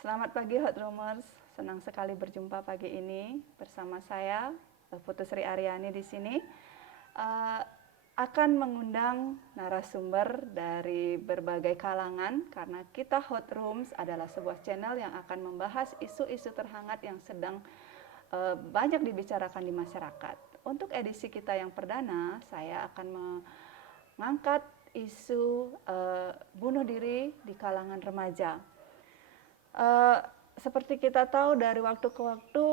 Selamat pagi Hot Roomers, senang sekali berjumpa pagi ini bersama saya Putu Sri Aryani di sini. Akan mengundang narasumber dari berbagai kalangan karena kita Hot Rooms adalah sebuah channel yang akan membahas isu-isu terhangat yang sedang banyak dibicarakan di masyarakat. Untuk edisi kita yang perdana, saya akan mengangkat isu bunuh diri di kalangan remaja. Seperti kita tahu dari waktu ke waktu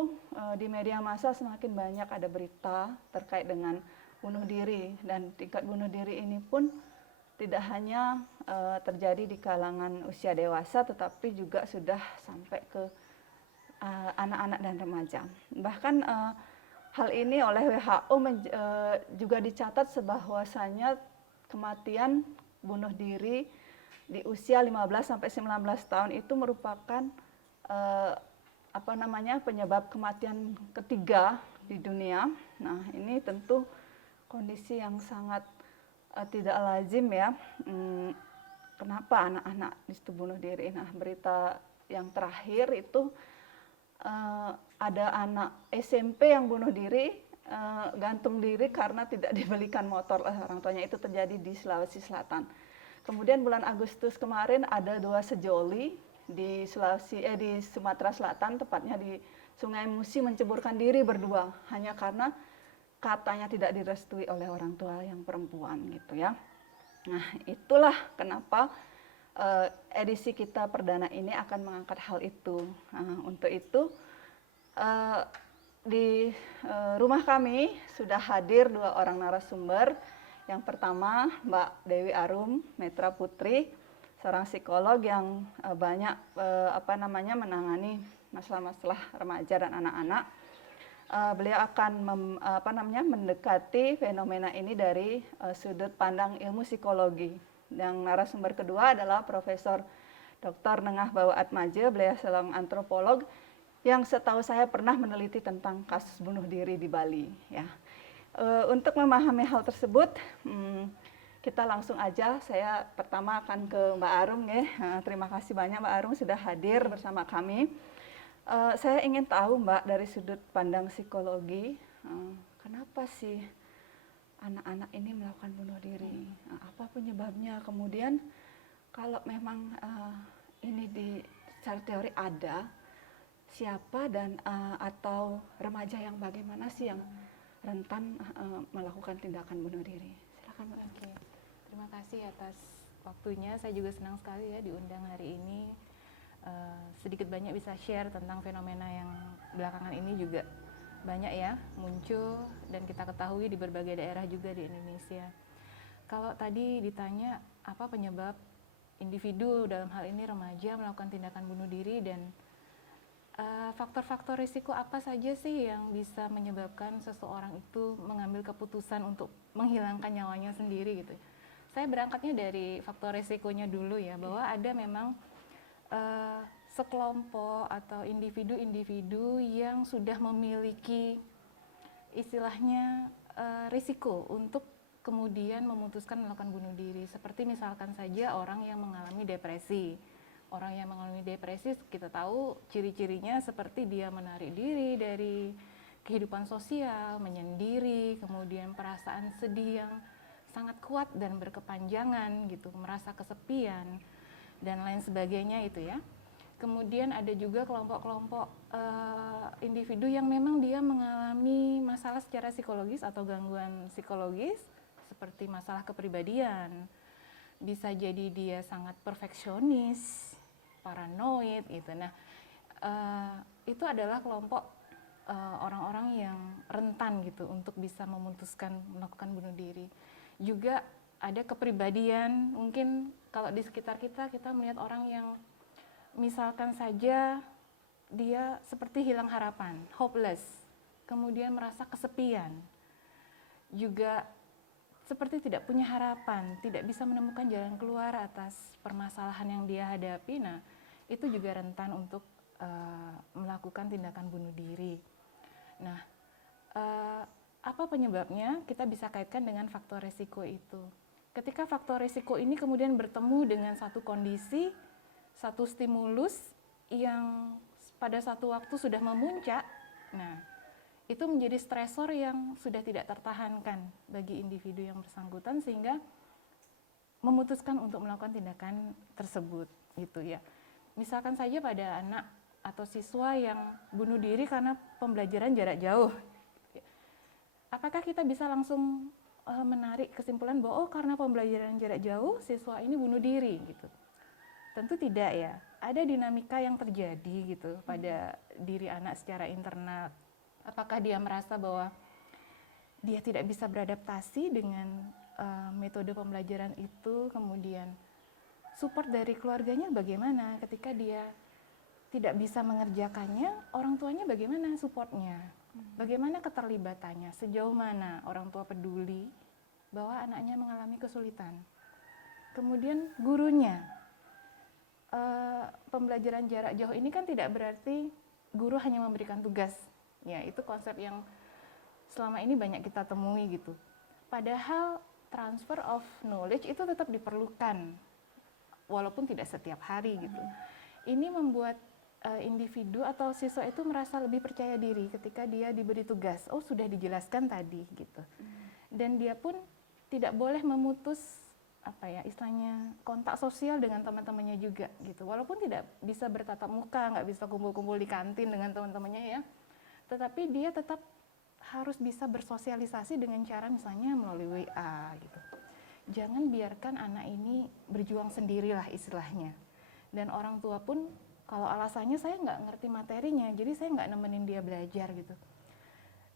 di media massa semakin banyak ada berita terkait dengan bunuh diri, dan tingkat bunuh diri ini pun tidak hanya terjadi di kalangan usia dewasa tetapi juga sudah sampai ke anak-anak dan remaja. Bahkan hal ini oleh WHO juga dicatat bahwasanya kematian bunuh diri di usia 15 sampai 19 tahun itu merupakan penyebab kematian ketiga di dunia. Nah, ini tentu kondisi yang sangat tidak lazim ya. Kenapa anak-anak itu bunuh diri? Nah, berita yang terakhir itu ada anak SMP yang bunuh diri, gantung diri karena tidak dibelikan motor oleh orang tuanya. Itu terjadi di Sulawesi Selatan. Kemudian bulan Agustus kemarin ada 2 sejoli di Sumatera Selatan, tepatnya di Sungai Musi, menceburkan diri berdua hanya karena katanya tidak direstui oleh orang tua yang perempuan gitu ya. Nah, itulah kenapa edisi kita perdana ini akan mengangkat hal itu. Nah, untuk itu di rumah kami sudah hadir 2 orang narasumber. Yang pertama Mbak Dewi Arum Metra Putri, seorang psikolog yang banyak menangani masalah-masalah remaja dan anak-anak. Beliau akan mendekati fenomena ini dari sudut pandang ilmu psikologi. Yang narasumber kedua adalah Profesor Dr. Nengah Bawa Atmaja, beliau seorang antropolog yang setahu saya pernah meneliti tentang kasus bunuh diri di Bali ya. Untuk memahami hal tersebut, kita langsung aja. Saya pertama akan ke Mbak Arum ya. Terima kasih banyak Mbak Arum sudah hadir bersama kami. Saya ingin tahu Mbak, dari sudut pandang psikologi, kenapa sih anak-anak ini melakukan bunuh diri? Apa penyebabnya? Kemudian kalau memang ini secara teori ada, siapa dan atau remaja yang bagaimana sih yang rentan melakukan tindakan bunuh diri? Silakan Mbak. Oke, terima kasih atas waktunya. Saya juga senang sekali ya diundang hari ini. Sedikit banyak bisa share tentang fenomena yang belakangan ini juga banyak ya muncul dan kita ketahui di berbagai daerah juga di Indonesia. Kalau tadi ditanya apa penyebab individu, dalam hal ini remaja, melakukan tindakan bunuh diri dan faktor-faktor risiko apa saja sih yang bisa menyebabkan seseorang itu mengambil keputusan untuk menghilangkan nyawanya sendiri gitu. Saya berangkatnya dari faktor risikonya dulu ya, bahwa ada memang sekelompok atau individu-individu yang sudah memiliki istilahnya risiko untuk kemudian memutuskan melakukan bunuh diri. Seperti misalkan saja orang yang mengalami depresi. Orang yang mengalami depresi kita tahu ciri-cirinya seperti dia menarik diri dari kehidupan sosial, menyendiri, kemudian perasaan sedih yang sangat kuat dan berkepanjangan gitu, merasa kesepian dan lain sebagainya itu ya. Kemudian ada juga kelompok-kelompok individu yang memang dia mengalami masalah secara psikologis atau gangguan psikologis seperti masalah kepribadian. Bisa jadi dia sangat perfeksionis, paranoid gitu. Nah, itu adalah kelompok orang-orang yang rentan gitu untuk bisa memutuskan melakukan bunuh diri. Juga ada kepribadian, mungkin kalau di sekitar kita melihat orang yang misalkan saja dia seperti hilang harapan, hopeless, kemudian merasa kesepian, juga seperti tidak punya harapan, tidak bisa menemukan jalan keluar atas permasalahan yang dia hadapi. Nah, itu juga rentan untuk melakukan tindakan bunuh diri. Nah, apa penyebabnya? Kita bisa kaitkan dengan faktor risiko itu. Ketika faktor risiko ini kemudian bertemu dengan satu kondisi, satu stimulus yang pada satu waktu sudah memuncak, nah itu menjadi stresor yang sudah tidak tertahankan bagi individu yang bersangkutan sehingga memutuskan untuk melakukan tindakan tersebut gitu ya. Misalkan saja pada anak atau siswa yang bunuh diri karena pembelajaran jarak jauh. Apakah kita bisa langsung menarik kesimpulan bahwa oh karena pembelajaran jarak jauh siswa ini bunuh diri gitu? Tentu tidak ya. Ada dinamika yang terjadi gitu pada diri anak secara internal. Apakah dia merasa bahwa dia tidak bisa beradaptasi dengan metode pembelajaran itu, kemudian support dari keluarganya bagaimana ketika dia tidak bisa mengerjakannya, orang tuanya bagaimana supportnya, bagaimana keterlibatannya, sejauh mana orang tua peduli bahwa anaknya mengalami kesulitan. Kemudian gurunya, pembelajaran jarak jauh ini kan tidak berarti guru hanya memberikan tugas. Ya, itu konsep yang selama ini banyak kita temui gitu. Padahal transfer of knowledge itu tetap diperlukan, walaupun tidak setiap hari gitu. Ini membuat individu atau siswa itu merasa lebih percaya diri ketika dia diberi tugas. Oh, sudah dijelaskan tadi gitu. Dan dia pun tidak boleh memutus istilahnya kontak sosial dengan teman-temannya juga gitu. Walaupun tidak bisa bertatap muka, nggak bisa kumpul-kumpul di kantin dengan teman-temannya ya. Tetapi dia tetap harus bisa bersosialisasi dengan cara misalnya melalui WA gitu. Jangan biarkan anak ini berjuang sendirilah istilahnya. Dan orang tua pun kalau alasannya saya nggak ngerti materinya, jadi saya nggak nemenin dia belajar gitu.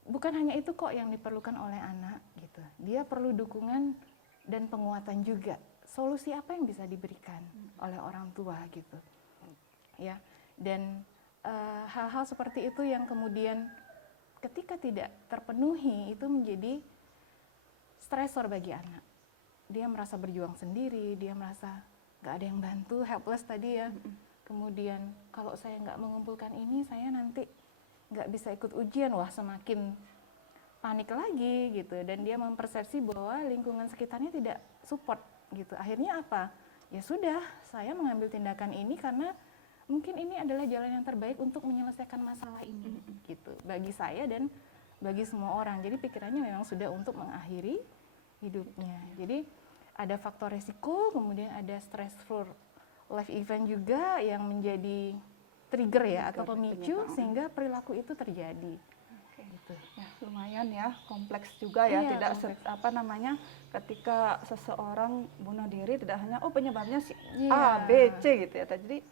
Bukan hanya itu kok yang diperlukan oleh anak gitu. Dia perlu dukungan dan penguatan juga. Solusi apa yang bisa diberikan oleh orang tua gitu. Ya. Dan hal-hal seperti itu yang kemudian ketika tidak terpenuhi itu menjadi stresor bagi anak. Dia merasa berjuang sendiri, dia merasa nggak ada yang bantu, helpless tadi ya. Kemudian kalau saya nggak mengumpulkan ini, saya nanti nggak bisa ikut ujian, wah semakin panik lagi gitu. Dan dia mempersepsi bahwa lingkungan sekitarnya tidak support gitu. Akhirnya apa? Ya sudah, saya mengambil tindakan ini karena mungkin ini adalah jalan yang terbaik untuk menyelesaikan masalah ini gitu. Bagi saya dan bagi semua orang. Jadi pikirannya memang sudah untuk mengakhiri hidupnya. Jadi ada faktor resiko, kemudian ada stressful life event juga yang menjadi trigger ya atau pemicu sehingga perilaku itu terjadi. Gitu. Ya, lumayan ya, kompleks juga ya, Iya, tidak kompleks. ketika seseorang bunuh diri tidak hanya penyebabnya si Iya. A, B, C gitu ya. Jadi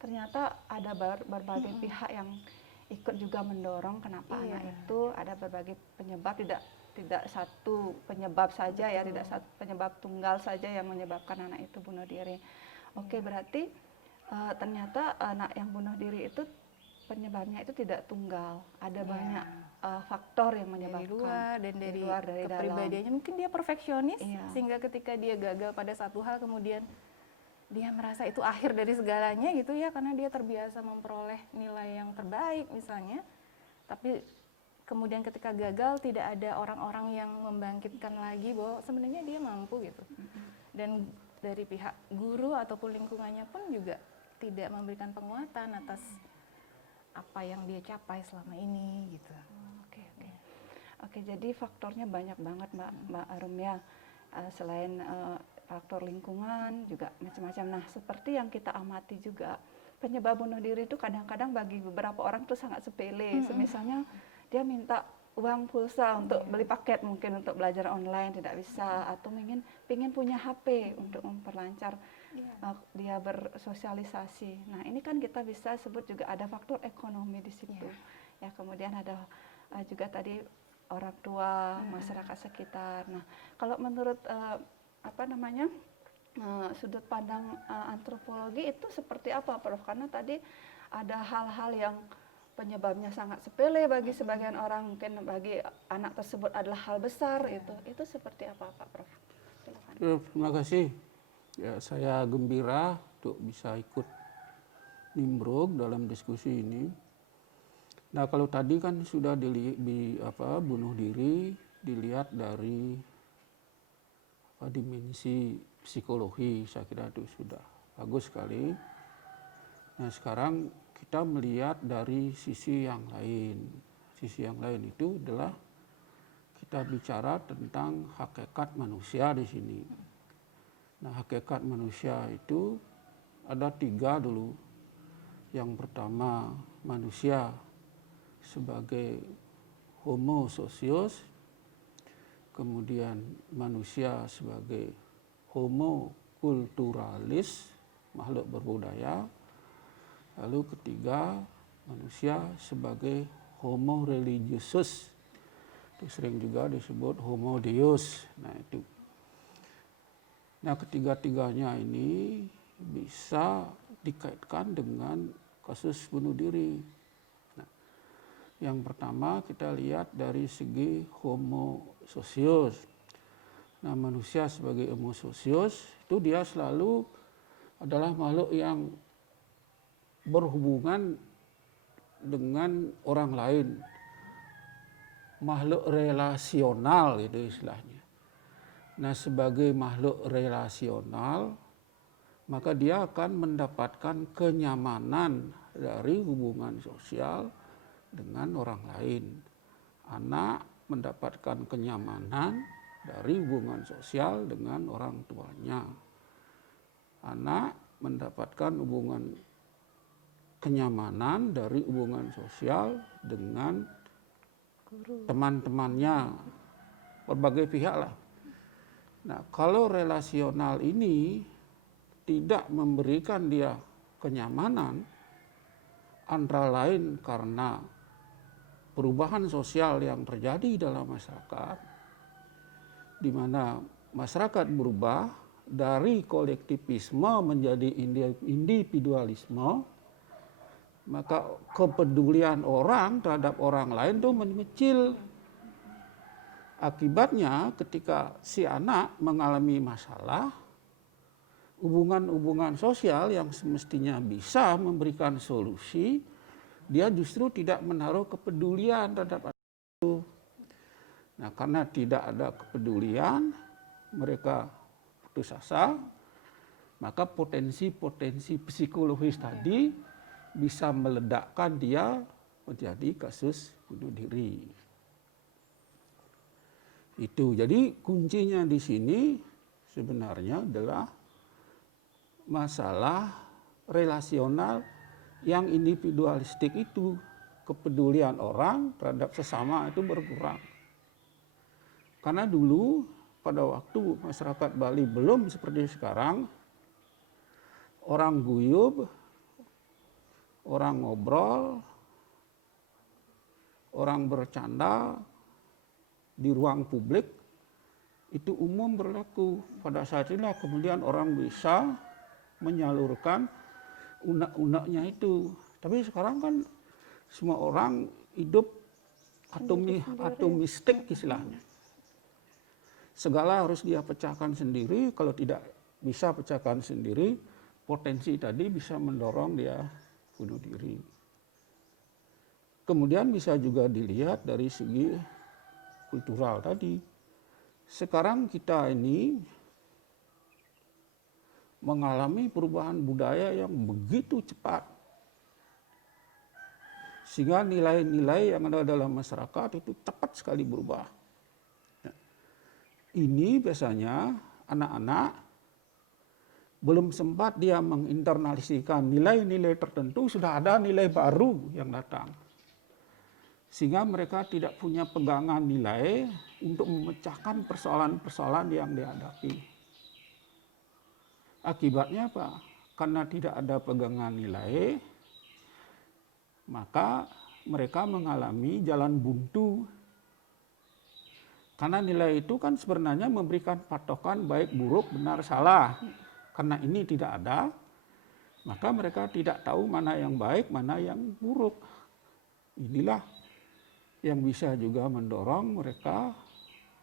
ternyata ada berbagai pihak yang ikut juga mendorong kenapa anak itu, ada berbagai penyebab, tidak satu penyebab saja. Betul. Ya, tidak satu penyebab tunggal saja yang menyebabkan anak itu bunuh diri. Oke, berarti ternyata anak yang bunuh diri itu penyebabnya itu tidak tunggal, ada banyak faktor yang menyebabkan. Dari luar dan dari dalam. kepribadiannya. Mungkin dia perfeksionis sehingga ketika dia gagal pada satu hal kemudian dia merasa itu akhir dari segalanya gitu ya, karena dia terbiasa memperoleh nilai yang terbaik misalnya, tapi kemudian ketika gagal tidak ada orang-orang yang membangkitkan lagi bahwa sebenarnya dia mampu gitu. Dan dari pihak guru ataupun lingkungannya pun juga tidak memberikan penguatan atas apa yang dia capai selama ini gitu. Oke, jadi faktornya banyak banget Mbak Arum ya. Selain faktor lingkungan juga macam-macam. Nah, seperti yang kita amati juga, penyebab bunuh diri itu kadang-kadang bagi beberapa orang itu sangat sepele. Misalnya dia minta uang pulsa untuk beli paket mungkin untuk belajar online tidak bisa, atau ingin punya HP untuk memperlancar dia bersosialisasi. Nah, ini kan kita bisa sebut juga ada faktor ekonomi di situ. Ya, kemudian ada juga tadi orang tua, masyarakat sekitar. Nah, kalau menurut sudut pandang antropologi itu seperti apa, Prof? Karena tadi ada hal-hal yang penyebabnya sangat sepele bagi sebagian orang, mungkin bagi anak tersebut adalah hal besar. Itu seperti apa, Pak Prof? Silakan. Terima kasih. Ya, saya gembira untuk bisa ikut nimbrung dalam diskusi ini. Nah, kalau tadi kan sudah bunuh diri dilihat dari dimensi psikologi, saya kira itu sudah bagus sekali. Nah, sekarang kita melihat dari sisi yang lain. Sisi yang lain itu adalah kita bicara tentang hakikat manusia di sini. Nah, hakikat manusia itu ada 3 dulu. Yang pertama, manusia sebagai homo socius, kemudian manusia sebagai homo culturalis, makhluk berbudaya, lalu ketiga, manusia sebagai homo religiosus, itu sering juga disebut homo deus. Nah itu, nah ketiga-tiganya ini bisa dikaitkan dengan kasus bunuh diri. Nah, yang pertama kita lihat dari segi homo socius. Nah, manusia sebagai homo socius itu dia selalu adalah makhluk yang berhubungan dengan orang lain, makhluk relasional itu istilahnya. Nah, sebagai makhluk relasional, maka dia akan mendapatkan kenyamanan dari hubungan sosial dengan orang lain. Anak mendapatkan kenyamanan dari hubungan sosial dengan orang tuanya. Anak mendapatkan kenyamanan dari hubungan sosial dengan teman-temannya, berbagai pihak lah. Nah, kalau relasional ini tidak memberikan dia kenyamanan, antara lain karena perubahan sosial yang terjadi dalam masyarakat, di mana masyarakat berubah dari kolektivisme menjadi individualisme, maka kepedulian orang terhadap orang lain itu mengecil. Akibatnya ketika si anak mengalami masalah, hubungan-hubungan sosial yang semestinya bisa memberikan solusi, dia justru tidak menaruh kepedulian terhadap anak itu. Nah, karena tidak ada kepedulian, mereka putus asa, maka potensi-potensi psikologis tadi bisa meledakkan dia menjadi kasus bunuh diri. Itu. Jadi kuncinya di sini sebenarnya adalah masalah relasional yang individualistik itu, kepedulian orang terhadap sesama itu berkurang. Karena dulu pada waktu masyarakat Bali belum seperti sekarang, orang guyub, orang ngobrol, orang bercanda di ruang publik itu umum berlaku. Pada saat inilah kemudian orang bisa menyalurkan unek-uneknya itu. Tapi sekarang kan semua orang hidup atomistik istilahnya. Segala harus dia pecahkan sendiri, kalau tidak bisa pecahkan sendiri, potensi tadi bisa mendorong dia bunuh diri. Kemudian bisa juga dilihat dari segi kultural tadi. Sekarang kita ini mengalami perubahan budaya yang begitu cepat, sehingga nilai-nilai yang ada dalam masyarakat itu cepat sekali berubah. Ini biasanya anak-anak belum sempat dia menginternalisasikan nilai-nilai tertentu, sudah ada nilai baru yang datang. Sehingga mereka tidak punya pegangan nilai untuk memecahkan persoalan-persoalan yang dihadapi. Akibatnya apa? Karena tidak ada pegangan nilai, maka mereka mengalami jalan buntu. Karena nilai itu kan sebenarnya memberikan patokan baik, buruk, benar, salah. Karena ini tidak ada, maka mereka tidak tahu mana yang baik, mana yang buruk. Inilah yang bisa juga mendorong mereka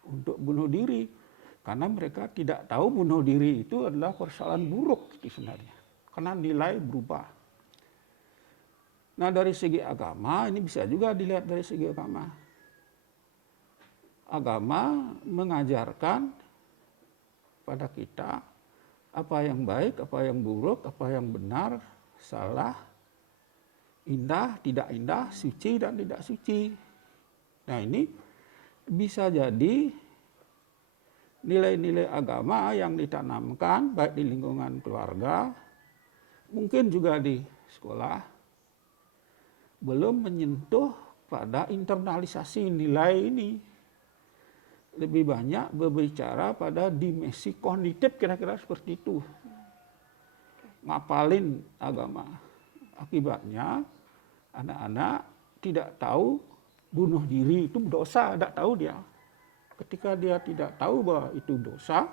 untuk bunuh diri. Karena mereka tidak tahu bunuh diri itu adalah persoalan buruk itu sebenarnya. Karena nilai berubah. Nah, dari segi agama, ini bisa juga dilihat dari segi agama. Agama mengajarkan pada kita apa yang baik, apa yang buruk, apa yang benar, salah, indah, tidak indah, suci dan tidak suci. Nah ini bisa jadi nilai-nilai agama yang ditanamkan baik di lingkungan keluarga, mungkin juga di sekolah, belum menyentuh pada internalisasi nilai ini. Lebih banyak berbicara pada dimensi kognitif, kira-kira seperti itu. Ngapalin agama. Akibatnya anak-anak tidak tahu bunuh diri itu dosa, tidak tahu dia. Ketika dia tidak tahu bahwa itu dosa,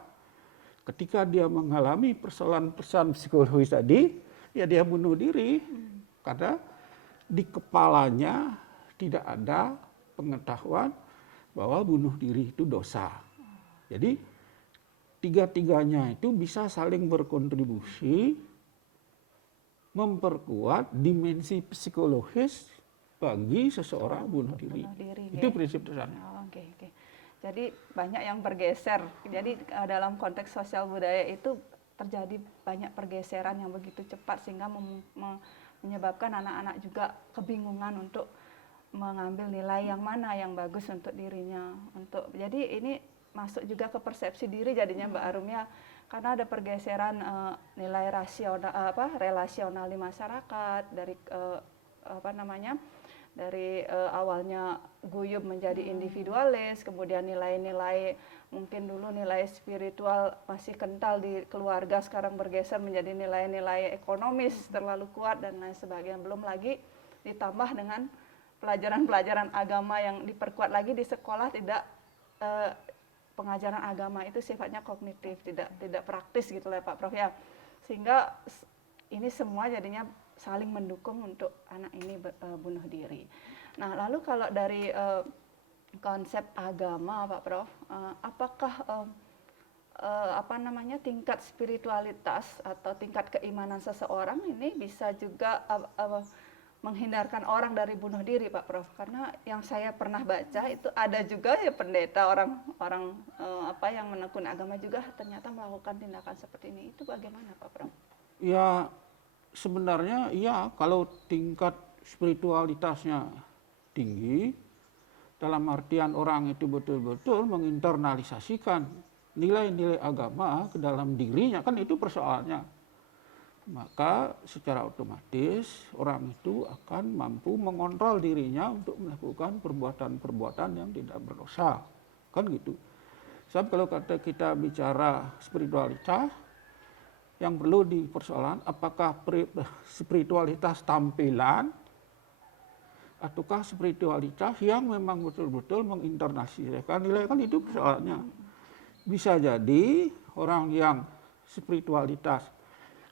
ketika dia mengalami persoalan-persoalan psikologis tadi, ya dia bunuh diri. Karena di kepalanya tidak ada pengetahuan bahwa bunuh diri itu dosa. Jadi tiga-tiganya itu bisa saling berkontribusi memperkuat dimensi psikologis bagi seseorang bunuh diri. Itu prinsip dasarnya. Oh, oke. Jadi banyak yang bergeser. Jadi dalam konteks sosial budaya itu terjadi banyak pergeseran yang begitu cepat sehingga menyebabkan anak-anak juga kebingungan untuk mengambil nilai yang mana yang bagus untuk dirinya. Jadi ini masuk juga ke persepsi diri jadinya Mbak Arum ya. Karena ada pergeseran nilai relasional di masyarakat dari dari awalnya guyub menjadi individualis, kemudian nilai-nilai mungkin dulu nilai spiritual masih kental di keluarga, sekarang bergeser menjadi nilai-nilai ekonomis terlalu kuat dan lain sebagainya. Belum lagi ditambah dengan pelajaran-pelajaran agama yang diperkuat lagi di sekolah, tidak pengajaran agama itu sifatnya kognitif, tidak praktis gitu lah Pak Prof ya. Sehingga ini semua jadinya saling mendukung untuk anak ini bunuh diri. Nah, lalu kalau dari konsep agama Pak Prof, apakah tingkat spiritualitas atau tingkat keimanan seseorang ini bisa juga menghindarkan orang dari bunuh diri Pak Prof? Karena yang saya pernah baca itu ada juga ya pendeta orang yang menekun agama juga ternyata melakukan tindakan seperti ini. Itu bagaimana Pak Prof? Ya sebenarnya iya, kalau tingkat spiritualitasnya tinggi, dalam artian orang itu betul-betul menginternalisasikan nilai-nilai agama ke dalam dirinya, kan itu persoalannya. Maka secara otomatis orang itu akan mampu mengontrol dirinya untuk melakukan perbuatan-perbuatan yang tidak berdosa. Kan gitu. Sebab kalau kita bicara spiritualitas, yang perlu dipersoalkan apakah spiritualitas tampilan ataukah spiritualitas yang memang betul-betul menginternalisasikan nilai, kan itu persoalannya. Bisa jadi orang yang spiritualitas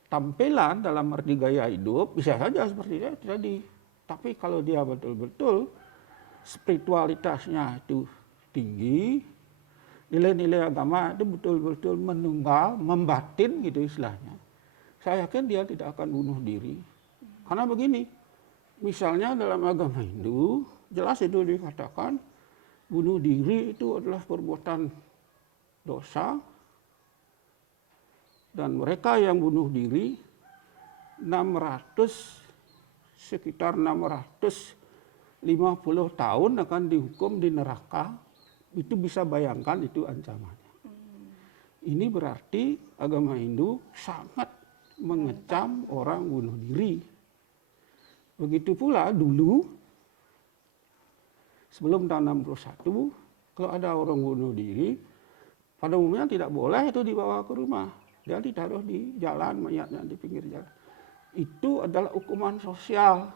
tampilan dalam arti gaya hidup bisa saja seperti itu tadi. Tapi kalau dia betul-betul spiritualitasnya itu tinggi, nilai-nilai agama itu betul-betul menunggal, membatin gitu istilahnya, saya yakin dia tidak akan bunuh diri. Karena begini, misalnya dalam agama Hindu, jelas itu dikatakan bunuh diri itu adalah perbuatan dosa, dan mereka yang bunuh diri sekitar 650 tahun akan dihukum di neraka. Itu bisa bayangkan itu ancamannya. Ini berarti agama Hindu sangat mengecam orang bunuh diri. Begitu pula dulu, sebelum tahun 61, kalau ada orang bunuh diri, pada umumnya tidak boleh itu dibawa ke rumah. Dia ditaruh di jalan, mayatnya di pinggir jalan. Itu adalah hukuman sosial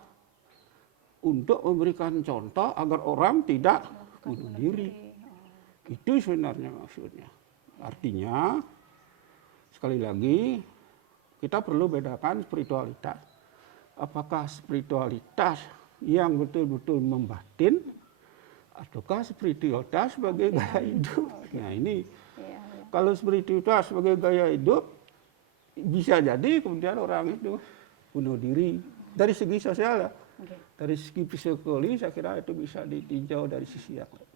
untuk memberikan contoh agar orang tidak bunuh diri. Itu sebenarnya maksudnya. Artinya, sekali lagi, kita perlu bedakan spiritualitas. Apakah spiritualitas yang betul-betul membatin, ataukah spiritualitas sebagai gaya hidup? Nah ini, kalau spiritualitas sebagai gaya hidup, bisa jadi kemudian orang itu bunuh diri. Dari segi sosial ya, dari segi psikologi saya kira itu bisa ditinjau dari sisi yang lain.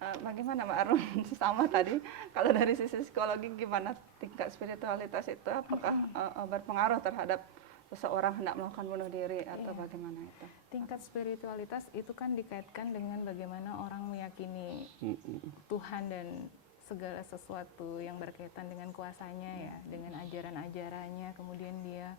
Bagaimana Mbak Arum? Sama tadi, kalau dari sisi psikologi gimana tingkat spiritualitas itu, apakah berpengaruh terhadap seseorang hendak melakukan bunuh diri atau Iya. bagaimana itu? Tingkat spiritualitas itu kan dikaitkan dengan bagaimana orang meyakini Tuhan dan segala sesuatu yang berkaitan dengan kuasanya ya, dengan ajaran-ajarannya, kemudian dia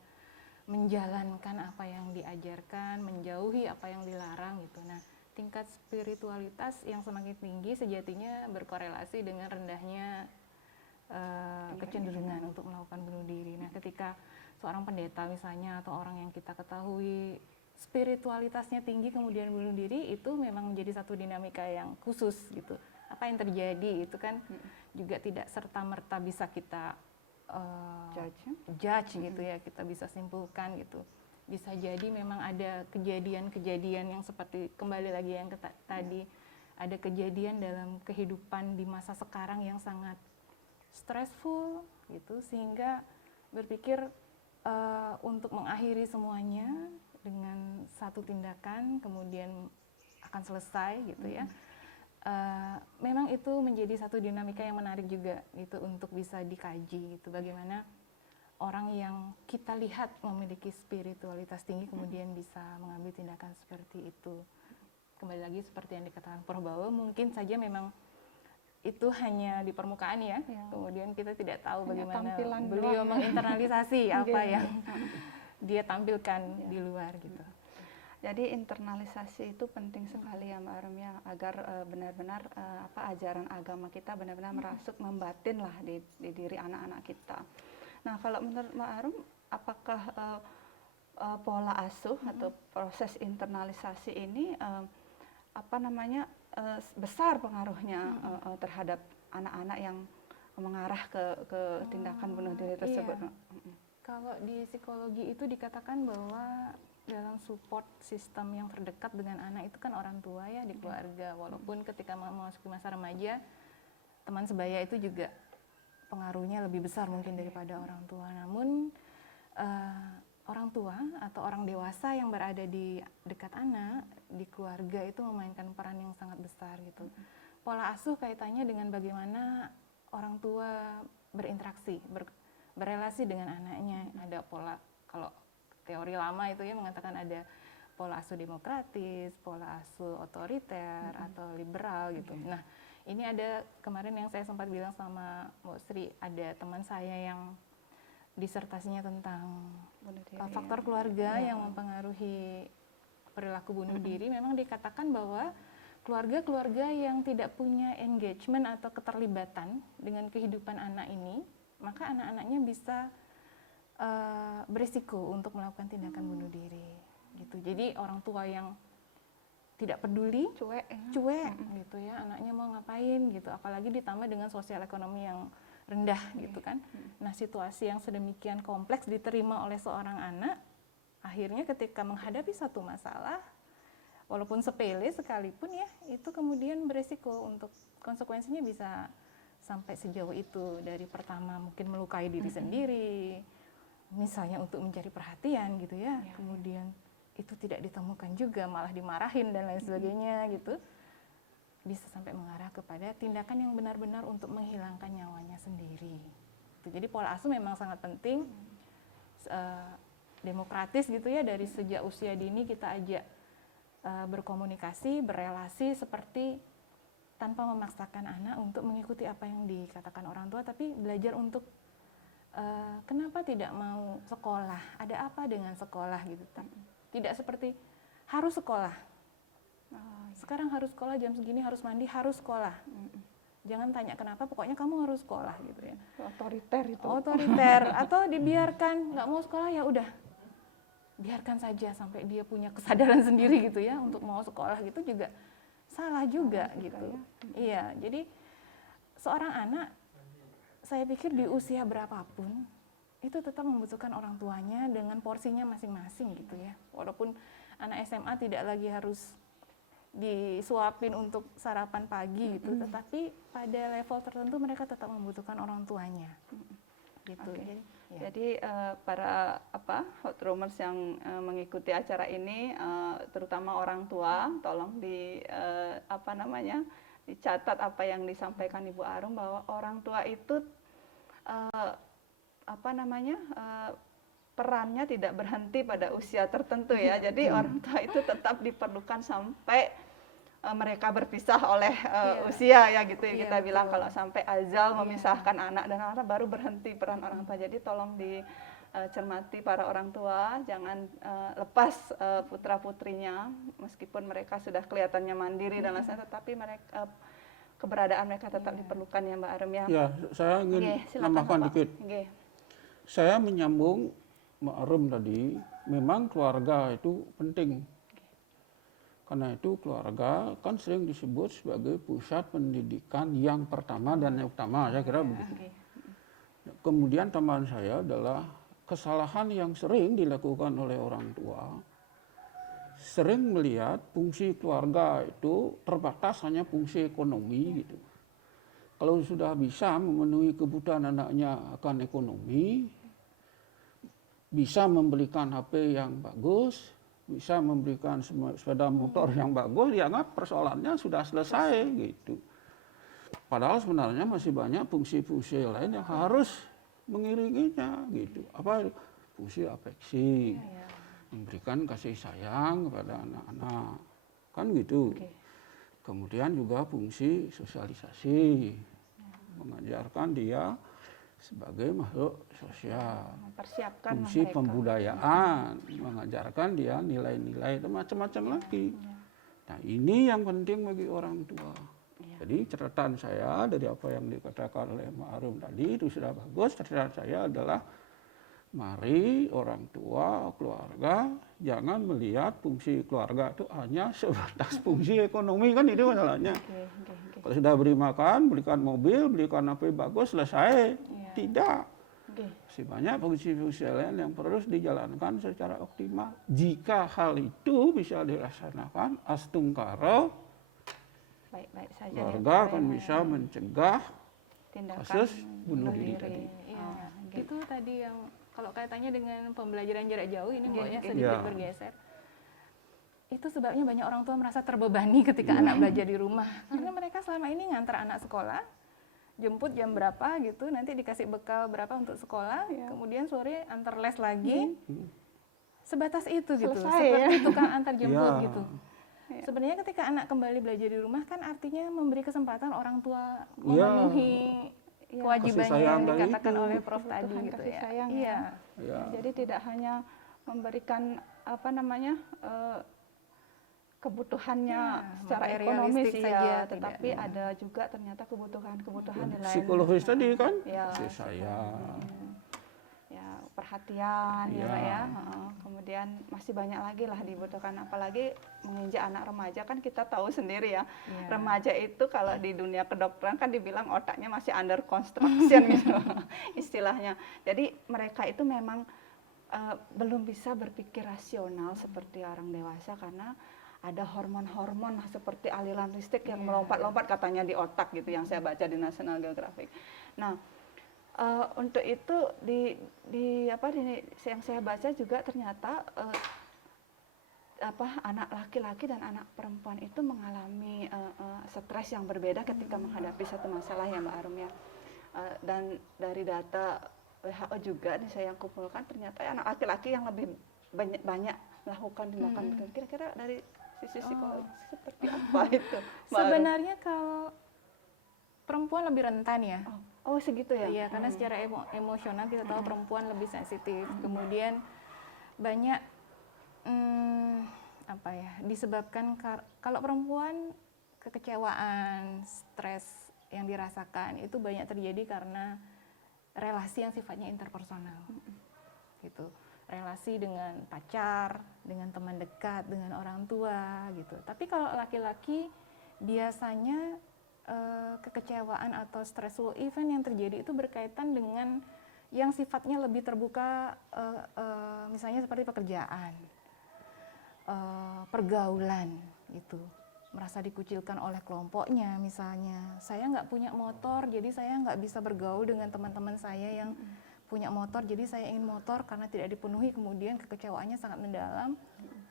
menjalankan apa yang diajarkan, menjauhi apa yang dilarang gitu. Nah, tingkat spiritualitas yang semakin tinggi sejatinya berkorelasi dengan rendahnya kecenderungan untuk melakukan bunuh diri. Nah, ketika seorang pendeta misalnya atau orang yang kita ketahui spiritualitasnya tinggi kemudian bunuh diri, itu memang menjadi satu dinamika yang khusus gitu. Apa yang terjadi itu kan juga tidak serta-merta bisa kita judge gitu ya, kita bisa simpulkan gitu. Bisa jadi memang ada kejadian-kejadian yang seperti kembali lagi yang tadi, ada kejadian dalam kehidupan di masa sekarang yang sangat stressful gitu, sehingga berpikir untuk mengakhiri semuanya dengan satu tindakan kemudian akan selesai gitu ya. Memang itu menjadi satu dinamika yang menarik juga gitu untuk bisa dikaji gitu, bagaimana orang yang kita lihat memiliki spiritualitas tinggi kemudian bisa mengambil tindakan seperti itu. Kembali lagi seperti yang dikatakan Prof. Bawo, mungkin saja memang itu hanya di permukaan ya, kemudian kita tidak tahu Hanya bagaimana tampilan beliau doang. menginternalisasi apa yang dia tampilkan di luar gitu. Jadi internalisasi itu penting sekali ya Mbak Arum ya, agar benar-benar ajaran agama kita benar-benar merasuk membatin lah di diri anak-anak kita. Nah, kalau menurut Mbak Arum, apakah pola asuh atau proses internalisasi ini besar pengaruhnya terhadap anak-anak yang mengarah ke tindakan bunuh diri tersebut? Iya. Kalau di psikologi itu dikatakan bahwa dalam support sistem yang terdekat dengan anak itu kan orang tua ya, di keluarga. Walaupun ketika memasuki masa remaja, teman sebaya itu juga pengaruhnya lebih besar mungkin daripada orang tua. Namun orang tua atau orang dewasa yang berada di dekat anak, di keluarga itu memainkan peran yang sangat besar gitu. Pola asuh kaitannya dengan bagaimana orang tua berinteraksi, berelasi dengan anaknya. Ada pola, kalau teori lama itu ya mengatakan ada pola asuh demokratis, pola asuh otoriter atau liberal gitu. Nah, ini ada kemarin yang saya sempat bilang sama Mbak Sri, ada teman saya yang disertasinya tentang faktor keluarga yang mempengaruhi perilaku bunuh diri. Memang dikatakan bahwa keluarga-keluarga yang tidak punya engagement atau keterlibatan dengan kehidupan anak ini, maka anak-anaknya bisa berisiko untuk melakukan tindakan bunuh diri gitu. Jadi orang tua yang tidak peduli, cuek gitu ya, anaknya mau ngapain gitu, apalagi ditambah dengan sosial ekonomi yang rendah gitu kan. Nah, situasi yang sedemikian kompleks diterima oleh seorang anak, akhirnya ketika menghadapi satu masalah, walaupun sepele sekalipun ya, itu kemudian beresiko untuk konsekuensinya bisa sampai sejauh itu. Dari pertama mungkin melukai diri sendiri, misalnya untuk mencari perhatian gitu ya, kemudian itu tidak ditemukan juga, malah dimarahin dan lain sebagainya gitu. Bisa sampai mengarah kepada tindakan yang benar-benar untuk menghilangkan nyawanya sendiri. Jadi pola asuh memang sangat penting, demokratis gitu ya, dari sejak usia dini kita ajak berkomunikasi, berelasi seperti tanpa memaksakan anak untuk mengikuti apa yang dikatakan orang tua, tapi belajar untuk kenapa tidak mau sekolah, ada apa dengan sekolah gitu. Tidak seperti harus sekolah. Sekarang harus sekolah, jam segini harus mandi, harus sekolah. Jangan tanya kenapa, pokoknya kamu harus sekolah gitu ya. Otoriter itu. Otoriter, atau dibiarkan nggak mau sekolah ya udah, biarkan saja sampai dia punya kesadaran sendiri gitu ya untuk mau sekolah gitu juga salah juga gitu. Iya, jadi seorang anak, saya pikir di usia berapapun itu tetap membutuhkan orang tuanya dengan porsinya masing-masing gitu ya. Walaupun anak SMA tidak lagi harus disuapin untuk sarapan pagi gitu, tetapi pada level tertentu mereka tetap membutuhkan orang tuanya gitu. Jadi para hot roomers yang mengikuti acara ini, terutama orang tua, tolong dicatat apa yang disampaikan Ibu Arum, bahwa orang tua itu perannya tidak berhenti pada usia tertentu ya. Jadi orang tua itu tetap diperlukan sampai mereka berpisah oleh usia ya gitu ya. Iya, Kita bilang betul. kalau sampai azal memisahkan anak dan anak baru berhenti peran orang tua. Jadi tolong dicermati para orang tua, jangan lepas putra-putrinya meskipun mereka sudah kelihatannya mandiri dan lain-lain, tetapi mereka keberadaan mereka tetap diperlukan ya Mbak Arum ya. Ya, saya ingin Nggih, silakan, nambahkan Bapak. dikit. Nggih. Saya menyambung Mbak Arum tadi, memang keluarga itu penting. Karena itu keluarga kan sering disebut sebagai pusat pendidikan yang pertama dan yang utama, saya kira begitu. Nggih. Kemudian tambahan saya adalah kesalahan yang sering dilakukan oleh orang tua, sering melihat fungsi keluarga itu terbatas hanya fungsi ekonomi gitu. Kalau sudah bisa memenuhi kebutuhan anaknya akan ekonomi, bisa membelikan HP yang bagus, bisa memberikan sepeda motor yang bagus, dianggap persoalannya sudah selesai gitu. Padahal sebenarnya masih banyak fungsi-fungsi lain yang harus mengiringinya gitu. Apa fungsi afeksi, memberikan kasih sayang kepada anak-anak, kan gitu. Oke. Kemudian juga fungsi sosialisasi, mengajarkan dia sebagai makhluk sosial. Mempersiapkan Fungsi mereka. pembudayaan, mengajarkan dia nilai-nilai itu macam-macam lagi. Nah ini yang penting bagi orang tua. Jadi catatan saya dari apa yang dikatakan oleh Mbak Arum tadi itu sudah bagus. Catatan saya adalah mari orang tua, keluarga jangan melihat fungsi keluarga itu hanya sebatas fungsi ekonomi, kan itu masalahnya. Oke, oke, oke. Kalau sudah beri makan, belikan mobil, belikan HP bagus, selesai. Tidak. Oke. Masih banyak fungsi-fungsi lain yang harus dijalankan secara optimal. Jika hal itu bisa dilaksanakan, astungkara, Baik-baik saja. keluarga akan bisa mencegah tindakan kasus bunuh diri tadi. Iya, gitu. itu tadi yang kalau kaitannya dengan pembelajaran jarak jauh ini mbaknya Oke. sedikit Iya. bergeser. Itu sebabnya banyak orang tua merasa terbebani ketika anak belajar di rumah. Karena mereka selama ini ngantar anak sekolah, jemput jam berapa gitu, nanti dikasih bekal berapa untuk sekolah, kemudian sore antar les lagi. Sebatas itu gitu, Selesai, seperti tukang antar jemput Iya. gitu. Sebenarnya ketika anak kembali belajar di rumah kan artinya memberi kesempatan orang tua Iya. memenuhi kewajibannya Kasih sayang yang dari dikatakan itu. oleh Prof tadi Kebutuhan gitu kasih ya. sayang ya. Iya. Ya. Jadi tidak hanya memberikan apa namanya kebutuhannya secara ekonomis materialistik saja, ya, tidak. tetapi ada juga ternyata kebutuhan-kebutuhan di lain. Psikologis tadi kan, Ya, kasih sayang. ya perhatian ya Iya. Pak ya. Kemudian masih banyak lagi lah dibutuhkan, apalagi menginjak anak remaja kan kita tahu sendiri ya. Iya. Remaja itu kalau di dunia kedokteran kan dibilang otaknya masih under construction gitu istilahnya. Jadi mereka itu memang belum bisa berpikir rasional seperti orang dewasa karena ada hormon-hormon seperti aliran listrik yang melompat-lompat katanya di otak gitu yang saya baca di National Geographic. Nah, untuk itu yang saya baca juga ternyata anak laki-laki dan anak perempuan itu mengalami stres yang berbeda ketika menghadapi satu masalah ya Mbak Arum ya. Dan dari data WHO juga nih saya kumpulkan ternyata anak laki-laki yang lebih banyak melakukan tindakan begitu. Kira-kira dari sisi psikologis seperti apa itu? Mbak Arum? Sebenarnya kalau perempuan lebih rentan ya. Oh segitu ya? Iya, karena secara emosional kita tahu perempuan lebih sensitif. Kemudian banyak disebabkan kalau perempuan kekecewaan, stres yang dirasakan itu banyak terjadi karena relasi yang sifatnya interpersonal. Gitu. Relasi dengan pacar, dengan teman dekat, dengan orang tua gitu. Tapi kalau laki-laki biasanya kekecewaan atau stressful event yang terjadi itu berkaitan dengan yang sifatnya lebih terbuka, misalnya seperti pekerjaan, pergaulan gitu, merasa dikucilkan oleh kelompoknya misalnya. Saya nggak punya motor, jadi saya nggak bisa bergaul dengan teman-teman saya yang punya motor, jadi saya ingin motor karena tidak dipenuhi, kemudian kekecewaannya sangat mendalam,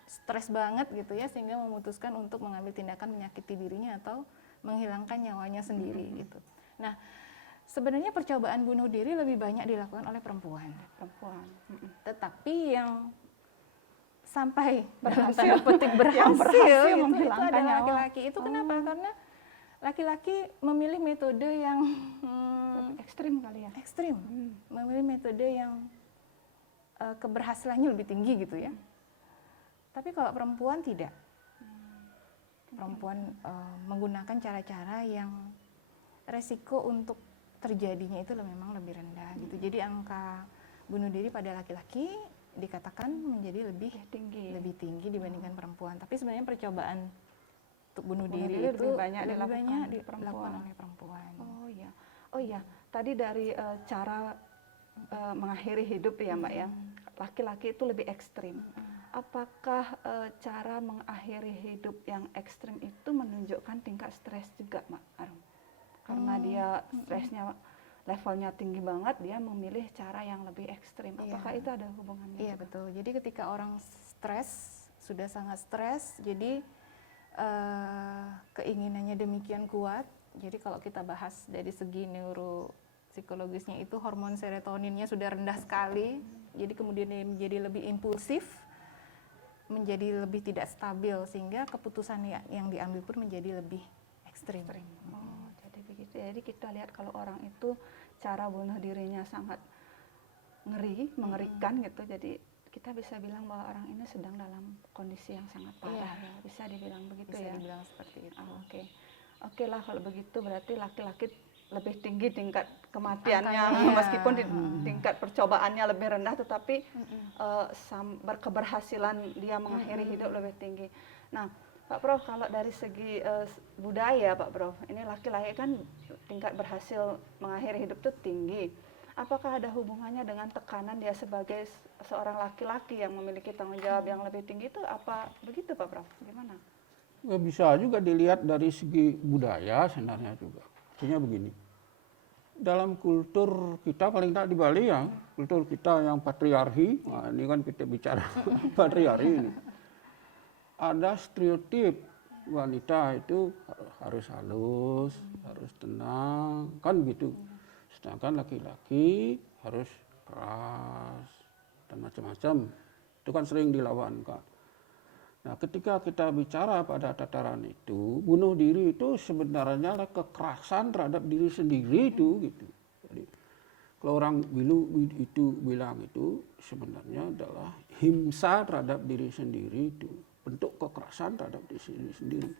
stres banget gitu ya, sehingga memutuskan untuk mengambil tindakan menyakiti dirinya atau menghilangkan nyawanya sendiri gitu. Nah, Sebenarnya percobaan bunuh diri lebih banyak dilakukan oleh perempuan. Perempuan. Tetapi yang sampai Berhasil. dalam tanda petik berhasil, Yang berhasil itu menghilangkan adalah nyawa. laki-laki. Itu kenapa? Karena laki-laki memilih metode yang Ekstrim kali ya. ekstrim, memilih metode yang keberhasilannya lebih tinggi gitu ya. Tapi kalau perempuan tidak. Perempuan menggunakan cara-cara yang resiko untuk terjadinya itu memang lebih rendah gitu. Jadi angka bunuh diri pada laki-laki dikatakan menjadi lebih tinggi dibandingkan perempuan. Tapi sebenarnya percobaan untuk bunuh diri itu lebih banyak dilakukan perempuan. oleh perempuan. Oh iya. Tadi dari cara mengakhiri hidup ya Mbak ya. Laki-laki itu lebih ekstrim. Apakah cara mengakhiri hidup yang ekstrim itu menunjukkan tingkat stres juga Mbak Arum? Karena dia stresnya levelnya tinggi banget, dia memilih cara yang lebih ekstrim. Apakah itu ada hubungannya? Iya betul. Jadi ketika orang stres, sudah sangat stres, jadi keinginannya demikian kuat. Jadi kalau kita bahas dari segi neuropsikologisnya itu hormon serotoninnya sudah rendah sekali. Jadi kemudian dia menjadi lebih impulsif, menjadi lebih tidak stabil, sehingga keputusan yang diambil pun menjadi lebih ekstrim. Oh, jadi begitu. Jadi kita lihat kalau orang itu cara bunuh dirinya sangat mengerikan gitu. Jadi kita bisa bilang bahwa orang ini sedang dalam kondisi yang sangat parah. Ya. Bisa dibilang begitu Bisa ya. dibilang seperti itu. Oke lah kalau begitu berarti laki-laki lebih tinggi tingkat kematiannya meskipun tingkat percobaannya lebih rendah, tetapi keberhasilan dia mengakhiri hidup lebih tinggi. Nah, Pak Prof, kalau dari segi budaya Pak Prof, ini laki-laki kan tingkat berhasil mengakhiri hidup itu tinggi. Apakah ada hubungannya dengan tekanan dia sebagai seorang laki-laki yang memiliki tanggung jawab yang lebih tinggi itu apa begitu Pak Prof? Gimana? Ya, bisa juga dilihat dari segi budaya sebenarnya juga. Artinya begini, dalam kultur kita paling tak di Bali ya, kultur kita yang patriarki, nah ini kan kita bicara patriarki ini. Ada stereotip wanita itu harus halus, harus tenang, kan gitu. Sedangkan laki-laki harus keras dan macam-macam. Itu kan sering dilawan Kak. Nah, ketika kita bicara pada tataran itu, bunuh diri itu sebenarnya adalah kekerasan terhadap diri sendiri itu gitu. Jadi kalau orang bilang itu sebenarnya adalah himsa terhadap diri sendiri itu, bentuk kekerasan terhadap diri sendiri.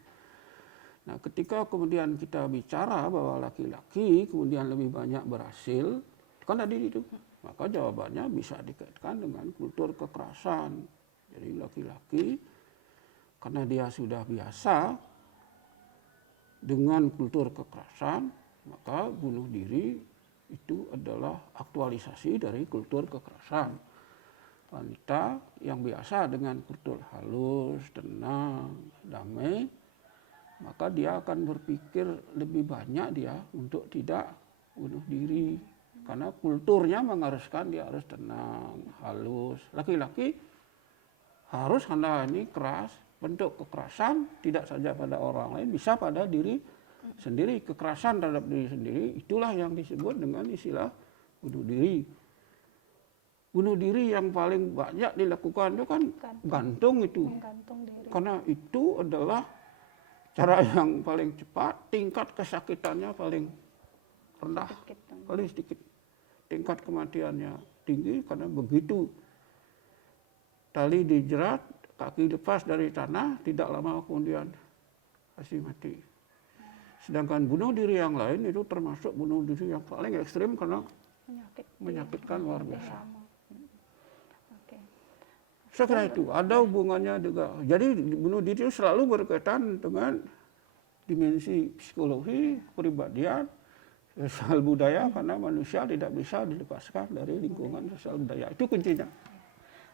Nah, ketika kemudian kita bicara bahwa laki-laki kemudian lebih banyak berhasil, kan tadi itu, maka jawabannya bisa dikaitkan dengan kultur kekerasan. Jadi laki-laki karena dia sudah biasa dengan kultur kekerasan, maka bunuh diri itu adalah aktualisasi dari kultur kekerasan. Wanita yang biasa dengan kultur halus, tenang, damai, maka dia akan berpikir lebih banyak dia untuk tidak bunuh diri. Karena kulturnya mengharuskan dia harus tenang, halus. Laki-laki harus karena ini keras, bentuk kekerasan tidak saja pada orang lain, bisa pada diri sendiri. Kekerasan terhadap diri sendiri, itulah yang disebut dengan istilah bunuh diri. Bunuh diri yang paling banyak dilakukan itu kan gantung itu. Menggantung diri. Karena itu adalah cara yang paling cepat, tingkat kesakitannya paling rendah, paling sedikit. Tingkat kematiannya tinggi karena begitu tali dijerat, kaki lepas dari tanah, tidak lama kemudian pasti mati. Sedangkan bunuh diri yang lain itu termasuk bunuh diri yang paling ekstrim karena menyakitkan luar biasa. Saya kira itu ada hubungannya juga. Jadi bunuh diri itu selalu berkaitan dengan dimensi psikologi, kepribadian, sosial budaya, karena manusia tidak bisa dilepaskan dari lingkungan sosial budaya. Itu kuncinya.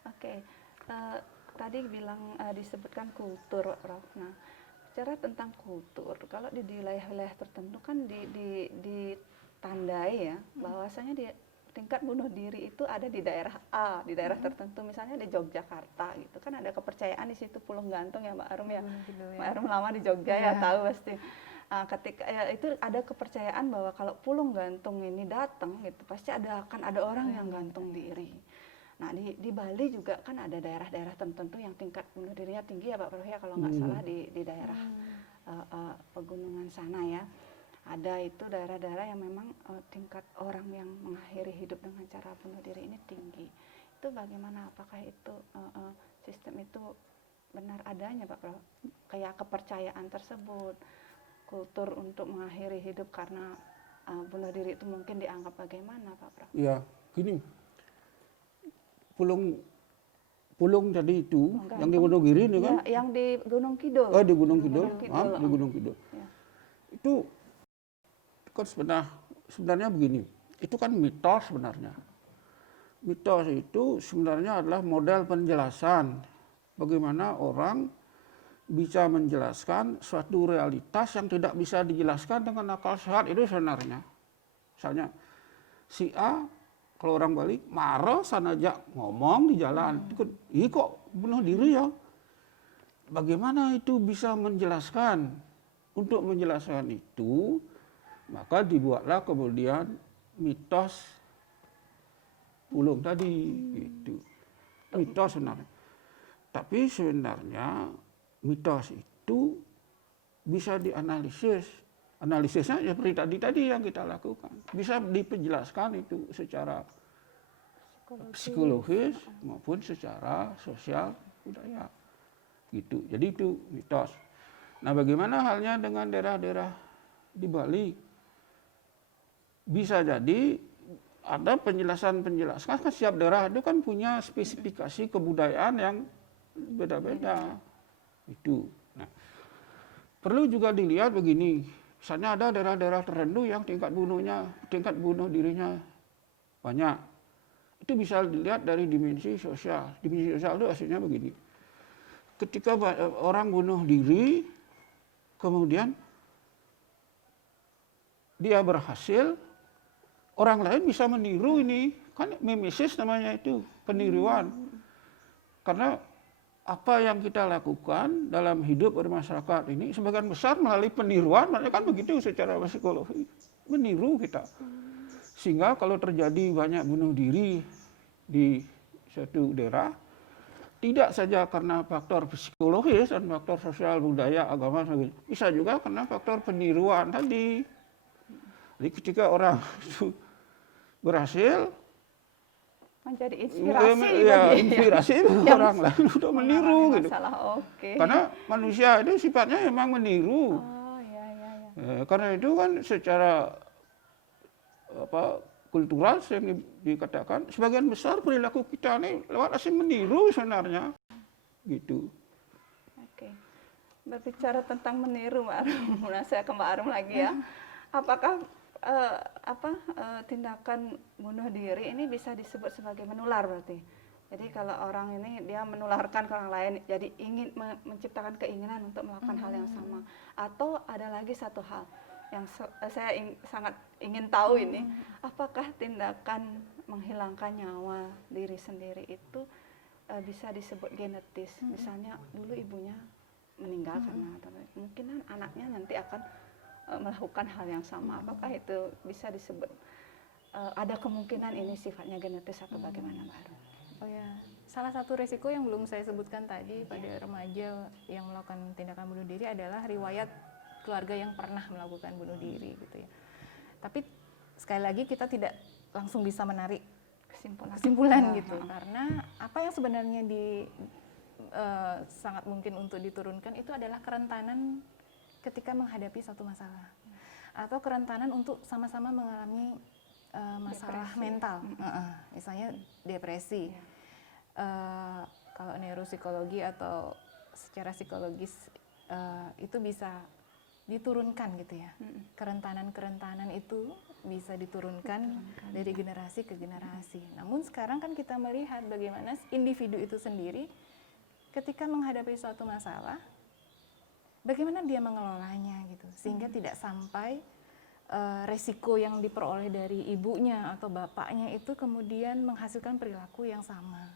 Oke. Tadi disebutkan kultur, Prof. Nah, bicara tentang kultur, kalau di wilayah-wilayah tertentu kan ditandai ya, bahwasanya tingkat bunuh diri itu ada di daerah A, di daerah tertentu, misalnya di Yogyakarta gitu kan, ada kepercayaan di situ Pulung Gantung ya Mbak Arum ya. Mbak Arum lama di Jogja ya tahu pasti. Ketika itu ada kepercayaan bahwa kalau pulung gantung ini datang gitu pasti akan ada orang yang gantung diri. Nah di Bali juga kan ada daerah-daerah tertentu yang tingkat bunuh dirinya tinggi ya Pak Prof ya, kalau nggak salah di daerah pegunungan sana ya. Ada itu daerah-daerah yang memang tingkat orang yang mengakhiri hidup dengan cara bunuh diri ini tinggi. Itu bagaimana? Apakah itu sistem itu benar adanya Pak Prof? Kayak kepercayaan tersebut, kultur untuk mengakhiri hidup karena bunuh diri itu mungkin dianggap bagaimana Pak Prof? Ya, gini. Pulung tadi itu yang di Wonogiri ini kan? Ya, yang di Gunung Kidul. Oh, di Gunung Kidul. Gunung Kidul. Di Gunung Kidul. Ya. Itu kan sebenarnya begini. Itu kan mitos sebenarnya. Mitos itu sebenarnya adalah model penjelasan bagaimana orang bisa menjelaskan suatu realitas yang tidak bisa dijelaskan dengan akal sehat. Itu sebenarnya. Misalnya si A, kalau orang Bali marah sanaja ngomong di jalan, ih kok bunuh diri ya? Bagaimana itu bisa menjelaskan? Untuk menjelaskan itu, maka dibuatlah kemudian mitos pulung tadi, itu mitos sebenarnya. Tapi sebenarnya mitos itu bisa dianalisis. Analisisnya seperti tadi yang kita lakukan. Bisa dipenjelaskan itu secara psikologis maupun secara sosial budaya. Gitu. Jadi itu mitos. Nah, bagaimana halnya dengan daerah-daerah di Bali? Bisa jadi ada penjelasan-penjelasan, kan setiap daerah itu kan punya spesifikasi kebudayaan yang beda-beda. Itu. Nah, perlu juga dilihat begini. Misalnya ada daerah-daerah tertentu yang tingkat bunuh dirinya banyak. Itu bisa dilihat dari dimensi sosial. Dimensi sosial itu aslinya begini. Ketika orang bunuh diri, kemudian dia berhasil, orang lain bisa meniru ini. Kan mimesis namanya itu, peniruan. Karena apa yang kita lakukan dalam hidup bermasyarakat ini sebagian besar melalui peniruan, makanya kan begitu secara psikologi, meniru kita. Sehingga kalau terjadi banyak bunuh diri di suatu daerah, tidak saja karena faktor psikologis dan faktor sosial, budaya, agama, sebagainya, bisa juga karena faktor peniruan tadi. Jadi ketika orang itu berhasil, menjadi inspirasi inspirasi orang lain untuk meniru gitu. Okay. Karena manusia itu sifatnya memang meniru. Oh, Karena itu kan secara kultural yang dikatakan sebagian besar perilaku kita ini lewat asing meniru sebenarnya. Gitu. Oke. Berbicara tentang meniru, Mbak Arum, saya ke Mbak Arum lagi ya. Apakah tindakan bunuh diri ini bisa disebut sebagai menular berarti? Jadi kalau orang ini dia menularkan ke orang lain, jadi ingin menciptakan keinginan untuk melakukan hal yang sama. Atau ada lagi satu hal yang saya sangat ingin tahu ini, apakah tindakan menghilangkan nyawa diri sendiri itu bisa disebut genetis? Misalnya dulu ibunya meninggal karena mungkin anaknya nanti akan melakukan hal yang sama. Apakah itu bisa disebut ada kemungkinan ini sifatnya genetis atau bagaimana Mbak Arum? Oh ya, salah satu resiko yang belum saya sebutkan tadi pada remaja yang melakukan tindakan bunuh diri adalah riwayat keluarga yang pernah melakukan bunuh diri gitu ya. Tapi sekali lagi kita tidak langsung bisa menarik kesimpulan gitu, karena apa yang sebenarnya sangat mungkin untuk diturunkan itu adalah kerentanan ketika menghadapi suatu masalah atau kerentanan untuk sama-sama mengalami masalah depresi. Mental, misalnya depresi. Kalau neuropsikologi atau secara psikologis itu bisa diturunkan gitu ya. Kerentanan-kerentanan itu bisa diturunkan dari generasi ke generasi. Namun sekarang kan kita melihat bagaimana individu itu sendiri ketika menghadapi suatu masalah, bagaimana dia mengelolanya gitu, sehingga tidak sampai resiko yang diperoleh dari ibunya atau bapaknya itu kemudian menghasilkan perilaku yang sama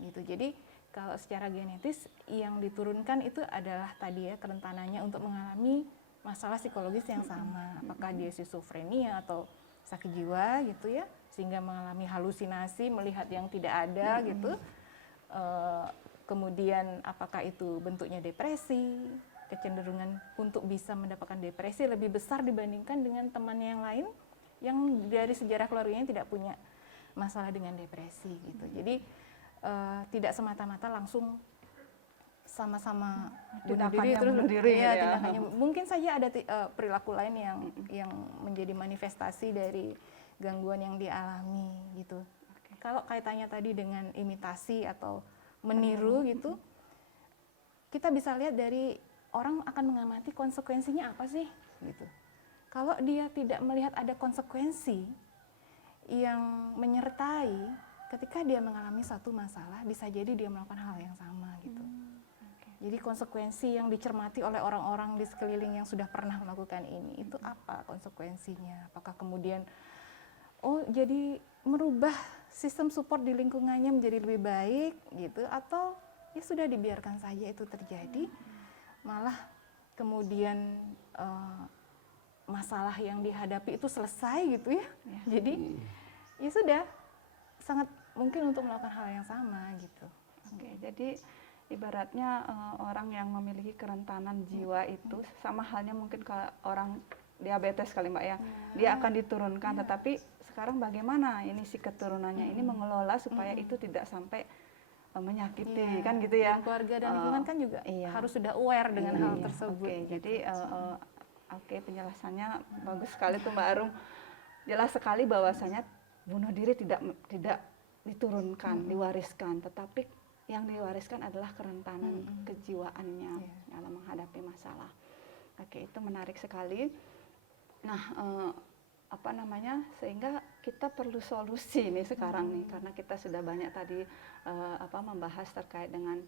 gitu. Jadi kalau secara genetis yang diturunkan itu adalah tadi ya kerentanannya untuk mengalami masalah psikologis yang sama, apakah dia skizofrenia atau sakit jiwa gitu ya, sehingga mengalami halusinasi melihat yang tidak ada gitu. Kemudian apakah itu bentuknya depresi, kecenderungan untuk bisa mendapatkan depresi lebih besar dibandingkan dengan teman yang lain yang dari sejarah keluarganya tidak punya masalah dengan depresi gitu. Jadi tidak semata-mata langsung sama-sama bunuh diri terus bunuh diri ya, gitu ya. tindakannya mungkin saja ada perilaku lain yang menjadi manifestasi dari gangguan yang dialami gitu. Kalau kaitannya tadi dengan imitasi atau meniru gitu, kita bisa lihat dari orang akan mengamati konsekuensinya apa sih gitu. Kalau dia tidak melihat ada konsekuensi yang menyertai ketika dia mengalami satu masalah, bisa jadi dia melakukan hal yang sama gitu. Jadi konsekuensi yang dicermati oleh orang-orang di sekeliling yang sudah pernah melakukan ini, itu apa konsekuensinya? Apakah kemudian, oh jadi merubah sistem support di lingkungannya menjadi lebih baik gitu, atau ya sudah dibiarkan saja itu terjadi, malah kemudian masalah yang dihadapi itu selesai gitu ya. Jadi ya sudah, sangat mungkin untuk melakukan hal yang sama gitu. Oke, jadi ibaratnya orang yang memiliki kerentanan jiwa itu sama halnya mungkin kalau orang diabetes kali Mbak ya, dia akan diturunkan, tetapi sekarang bagaimana ini si keturunannya ini mengelola supaya itu tidak sampai menyakiti, kan gitu ya. Dan keluarga dan lingkungan kan juga harus sudah aware dengan hal tersebut. Oke, jadi oke, penjelasannya bagus sekali tuh Mbak Arum. Jelas sekali bahwasanya bunuh diri tidak diturunkan, diwariskan, tetapi yang diwariskan adalah kerentanan kejiwaannya dalam menghadapi masalah. Oke, itu menarik sekali. Nah, sehingga kita perlu solusi nih sekarang nih, karena kita sudah banyak tadi membahas terkait dengan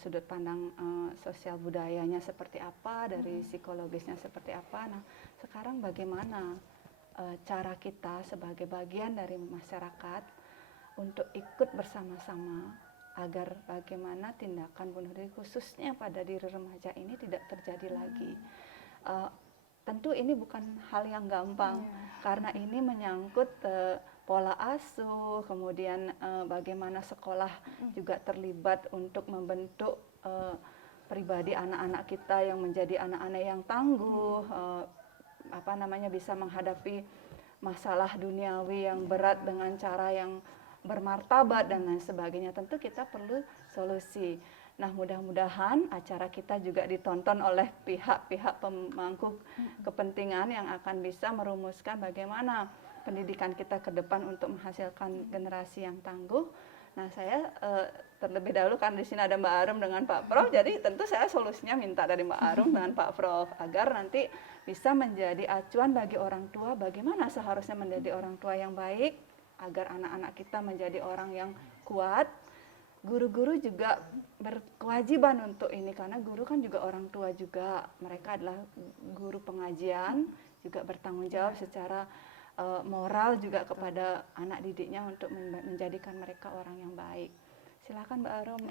sudut pandang sosial budayanya seperti apa, dari psikologisnya seperti apa. Nah, sekarang bagaimana cara kita sebagai bagian dari masyarakat untuk ikut bersama-sama agar bagaimana tindakan bunuh diri khususnya pada diri remaja ini tidak terjadi lagi. Tentu ini bukan hal yang gampang karena ini menyangkut pola asuh, kemudian bagaimana sekolah juga terlibat untuk membentuk pribadi anak-anak kita yang menjadi anak-anak yang tangguh, bisa menghadapi masalah duniawi yang berat dengan cara yang bermartabat dan lain sebagainya. Tentu kita perlu solusi. Nah, mudah-mudahan acara kita juga ditonton oleh pihak-pihak pemangku kepentingan yang akan bisa merumuskan bagaimana pendidikan kita ke depan untuk menghasilkan generasi yang tangguh. Nah, saya terlebih dahulu karena di sini ada Mbak Arum dengan Pak Prof, jadi tentu saya solusinya minta dari Mbak Arum dengan Pak Prof agar nanti bisa menjadi acuan bagi orang tua bagaimana seharusnya menjadi orang tua yang baik, agar anak-anak kita menjadi orang yang kuat. Guru-guru juga berkewajiban untuk ini karena guru kan juga orang tua juga. Mereka adalah guru pengajian, juga bertanggung jawab secara moral juga kepada anak didiknya untuk menjadikan mereka orang yang baik. Silakan Mbak Arum,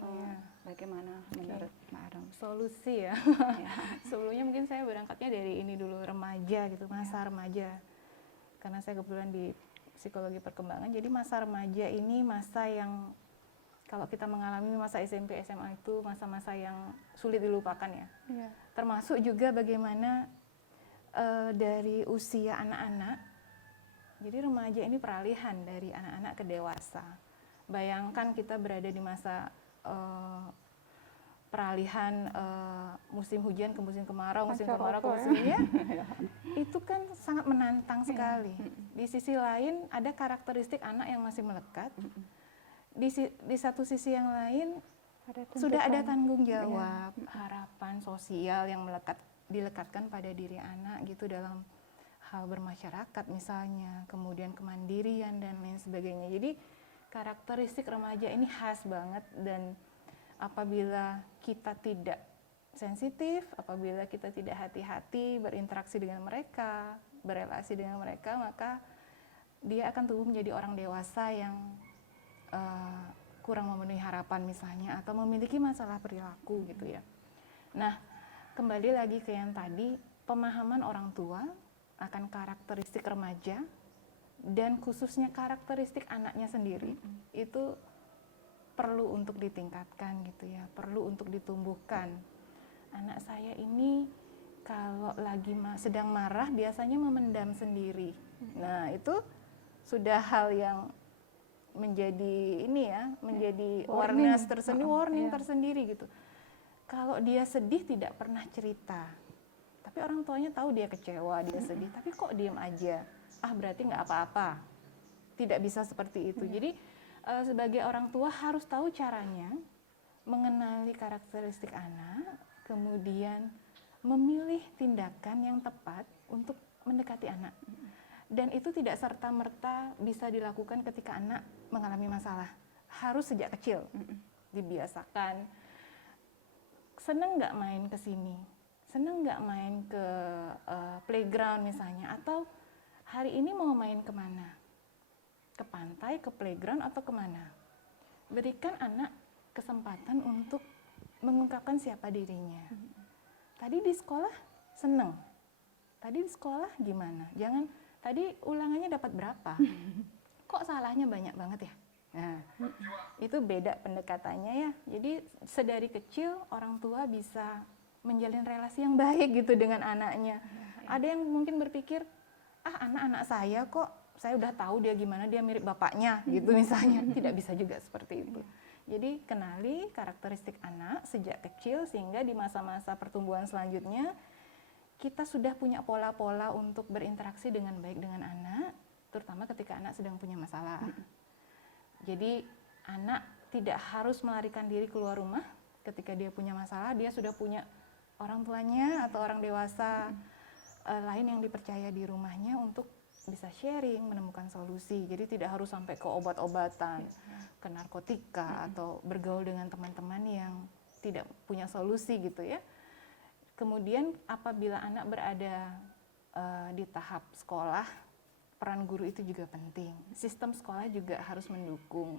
bagaimana menurut Mbak Arum? Solusi ya. Sebelumnya mungkin saya berangkatnya dari ini dulu, remaja gitu, masa remaja. Karena saya kebetulan di psikologi perkembangan, jadi masa remaja ini masa yang kalau kita mengalami masa SMP, SMA itu masa-masa yang sulit dilupakan ya. Termasuk juga bagaimana dari usia anak-anak, jadi remaja ini peralihan dari anak-anak ke dewasa. Bayangkan kita berada di masa peralihan musim hujan ke musim kemarau, musim kemarau ke musim hujan, itu kan sangat menantang sekali. Di sisi lain ada karakteristik anak yang masih melekat. Di satu sisi yang lain sudah ada tanggung jawab, harapan sosial yang dilekatkan pada diri anak gitu dalam hal bermasyarakat misalnya, kemudian kemandirian dan lain sebagainya. Jadi karakteristik remaja ini khas banget, dan apabila kita tidak sensitif, apabila kita tidak hati-hati berinteraksi dengan mereka, berelasi dengan mereka, maka dia akan tumbuh menjadi orang dewasa yang kurang memenuhi harapan misalnya, atau memiliki masalah perilaku gitu ya. Nah, kembali lagi ke yang tadi, pemahaman orang tua akan karakteristik remaja dan khususnya karakteristik anaknya sendiri itu perlu untuk ditingkatkan gitu ya, perlu untuk ditumbuhkan. Anak saya ini kalau lagi sedang marah biasanya memendam sendiri. Nah, itu sudah hal yang menjadi ini ya, menjadi awareness tersendiri, warning tersendiri gitu. Kalau dia sedih tidak pernah cerita. Tapi orang tuanya tahu dia kecewa, dia sedih, tapi kok diem aja. Ah, berarti nggak apa-apa. Tidak bisa seperti itu. Jadi sebagai orang tua harus tahu caranya mengenali karakteristik anak, kemudian memilih tindakan yang tepat untuk mendekati anak. Dan itu tidak serta-merta bisa dilakukan ketika anak mengalami masalah. Harus sejak kecil dibiasakan. Seneng nggak main ke sini? Seneng nggak main ke playground misalnya? Atau hari ini mau main kemana? Ke pantai, ke playground, atau kemana? Berikan anak kesempatan untuk mengungkapkan siapa dirinya. Tadi di sekolah seneng, tadi di sekolah gimana? Jangan, tadi ulangannya dapat berapa? Kok salahnya banyak banget ya? Nah, itu beda pendekatannya ya. Jadi sedari kecil orang tua bisa menjalin relasi yang baik gitu dengan anaknya. Ada yang mungkin berpikir, ah anak-anak saya kok, saya udah tahu dia gimana, dia mirip bapaknya gitu misalnya. Tidak bisa juga seperti itu. Jadi kenali karakteristik anak sejak kecil sehingga di masa-masa pertumbuhan selanjutnya kita sudah punya pola-pola untuk berinteraksi dengan baik dengan anak, terutama ketika anak sedang punya masalah. Jadi anak tidak harus melarikan diri keluar rumah ketika dia punya masalah, dia sudah punya orang tuanya atau orang dewasa lain yang dipercaya di rumahnya untuk bisa sharing, menemukan solusi. Jadi tidak harus sampai ke obat-obatan, ke narkotika, atau bergaul dengan teman-teman yang tidak punya solusi gitu ya. Kemudian apabila anak berada di tahap sekolah, peran guru itu juga penting. Sistem sekolah juga harus mendukung.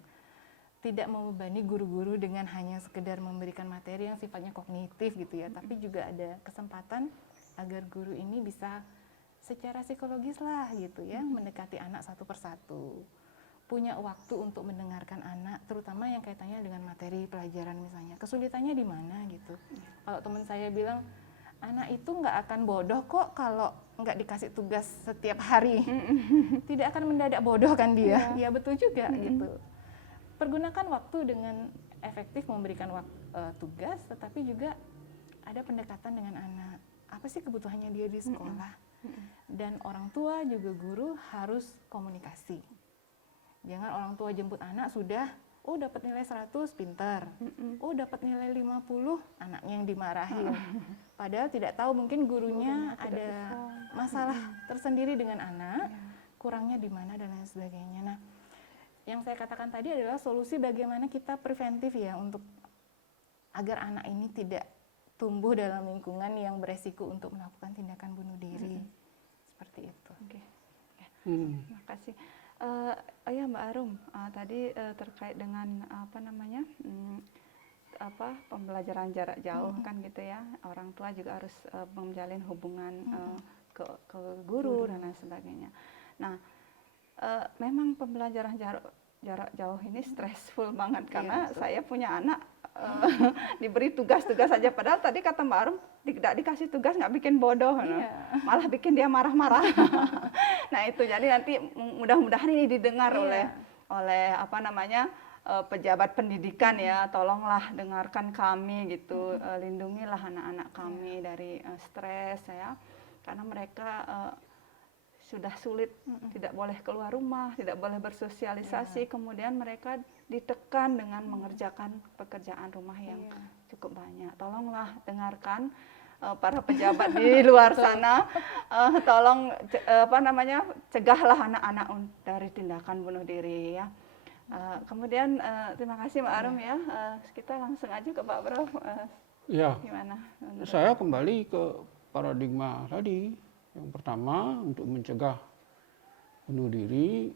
Tidak membebani guru-guru dengan hanya sekedar memberikan materi yang sifatnya kognitif gitu ya, tapi juga ada kesempatan agar guru ini bisa secara psikologis lah gitu ya, mendekati anak satu persatu. Punya waktu untuk mendengarkan anak, terutama yang kaitannya dengan materi pelajaran misalnya. Kesulitannya di mana gitu. Kalau teman saya bilang, anak itu nggak akan bodoh kok kalau nggak dikasih tugas setiap hari. Tidak akan mendadak bodoh kan dia. Ya betul juga gitu. Pergunakan waktu dengan efektif memberikan tugas, tetapi juga ada pendekatan dengan anak. Apa sih kebutuhannya dia di sekolah? Dan orang tua juga guru harus komunikasi. Jangan orang tua jemput anak sudah, oh dapat nilai 100 pinter, oh dapat nilai 50 anaknya yang dimarahin. Padahal tidak tahu mungkin gurunya ada masalah tersendiri dengan anak, kurangnya di mana dan lain sebagainya. Nah, yang saya katakan tadi adalah solusi bagaimana kita preventif ya untuk agar anak ini tidak tumbuh dalam lingkungan yang beresiko untuk melakukan tindakan bunuh diri. Seperti itu. Oke. Ya, terima kasih. Ya Mbak Arum, tadi terkait dengan pembelajaran jarak jauh kan gitu ya. Orang tua juga harus menjalin hubungan ke guru dan lain sebagainya. Nah, memang pembelajaran jarak jauh ini stressful banget karena saya punya anak diberi tugas-tugas saja, padahal tadi kata Mbak Arum tidak dikasih tugas nggak bikin bodoh, malah bikin dia marah-marah. Nah itu jadi nanti mudah-mudahan ini didengar oleh pejabat pendidikan ya, tolonglah dengarkan kami gitu, lindungilah anak-anak kami dari stres ya, karena mereka sudah sulit, tidak boleh keluar rumah, tidak boleh bersosialisasi, kemudian mereka ditekan dengan mengerjakan pekerjaan rumah yang cukup banyak. Tolonglah dengarkan para pejabat di luar sana, tolong cegahlah anak-anak dari tindakan bunuh diri ya. Kemudian terima kasih Mbak Arum ya. Kita langsung aja ke Pak Prof. Ya, Gimana? saya kembali ke paradigma tadi. Yang pertama, untuk mencegah bunuh diri,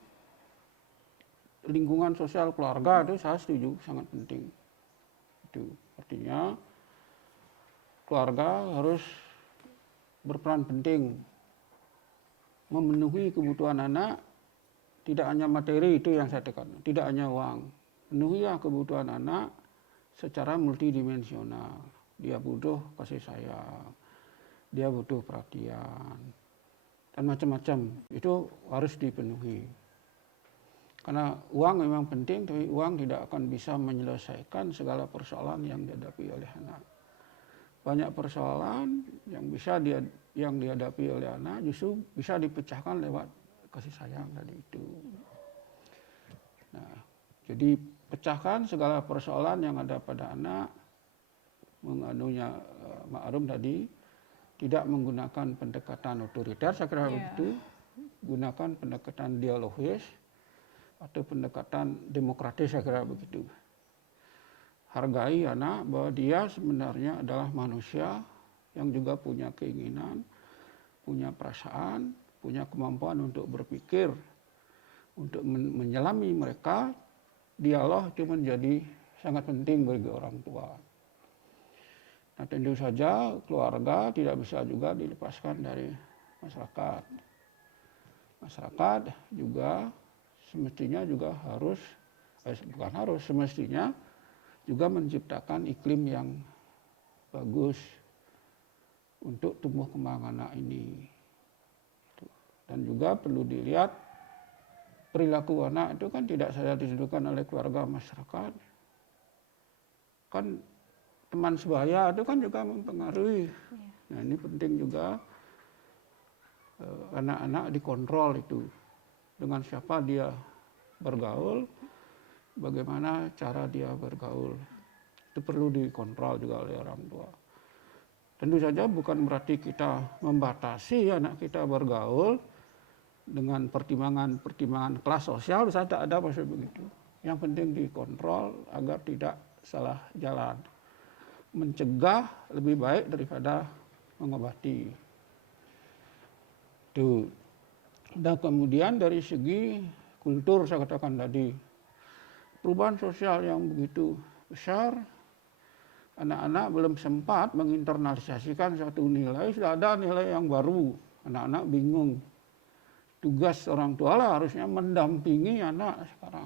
lingkungan sosial keluarga itu saya setuju sangat penting. Itu artinya keluarga harus berperan penting memenuhi kebutuhan anak, tidak hanya materi itu yang saya tekan, tidak hanya uang. Penuhilah kebutuhan anak secara multidimensional. Dia butuh kasih sayang, dia butuh perhatian, dan macam-macam. Itu harus dipenuhi. Karena uang memang penting, tapi uang tidak akan bisa menyelesaikan segala persoalan yang dihadapi oleh anak. Banyak persoalan yang dihadapi oleh anak justru bisa dipecahkan lewat kasih sayang tadi itu. Nah, jadi pecahkan segala persoalan yang ada pada anak, menganunya Ma'ruf tadi, tidak menggunakan pendekatan otoriter, saya kira begitu, gunakan pendekatan dialogis atau pendekatan demokratis, saya kira begitu. Hargai anak bahwa dia sebenarnya adalah manusia yang juga punya keinginan, punya perasaan, punya kemampuan untuk berpikir, untuk menyelami mereka. Dialog itu menjadi sangat penting bagi orang tua. Nah, tentu saja keluarga tidak bisa juga dilepaskan dari masyarakat. Masyarakat juga semestinya juga harus, bukan harus, semestinya juga menciptakan iklim yang bagus untuk tumbuh kembang anak ini. Dan juga perlu dilihat perilaku anak itu kan tidak saja ditentukan oleh keluarga, masyarakat. Kan teman sebaya itu kan juga mempengaruhi. Nah, ini penting juga anak-anak dikontrol itu. Dengan siapa dia bergaul, bagaimana cara dia bergaul. Itu perlu dikontrol juga oleh orang tua. Tentu saja bukan berarti kita membatasi anak kita bergaul dengan pertimbangan kelas sosial, saya tak ada maksud begitu. Yang penting dikontrol agar tidak salah jalan. Mencegah lebih baik daripada mengobati. Itu. Dan kemudian dari segi kultur saya katakan tadi, perubahan sosial yang begitu besar, anak-anak belum sempat menginternalisasikan satu nilai, sudah ada nilai yang baru. Anak-anak bingung. Tugas orang tua lah harusnya mendampingi anak sekarang.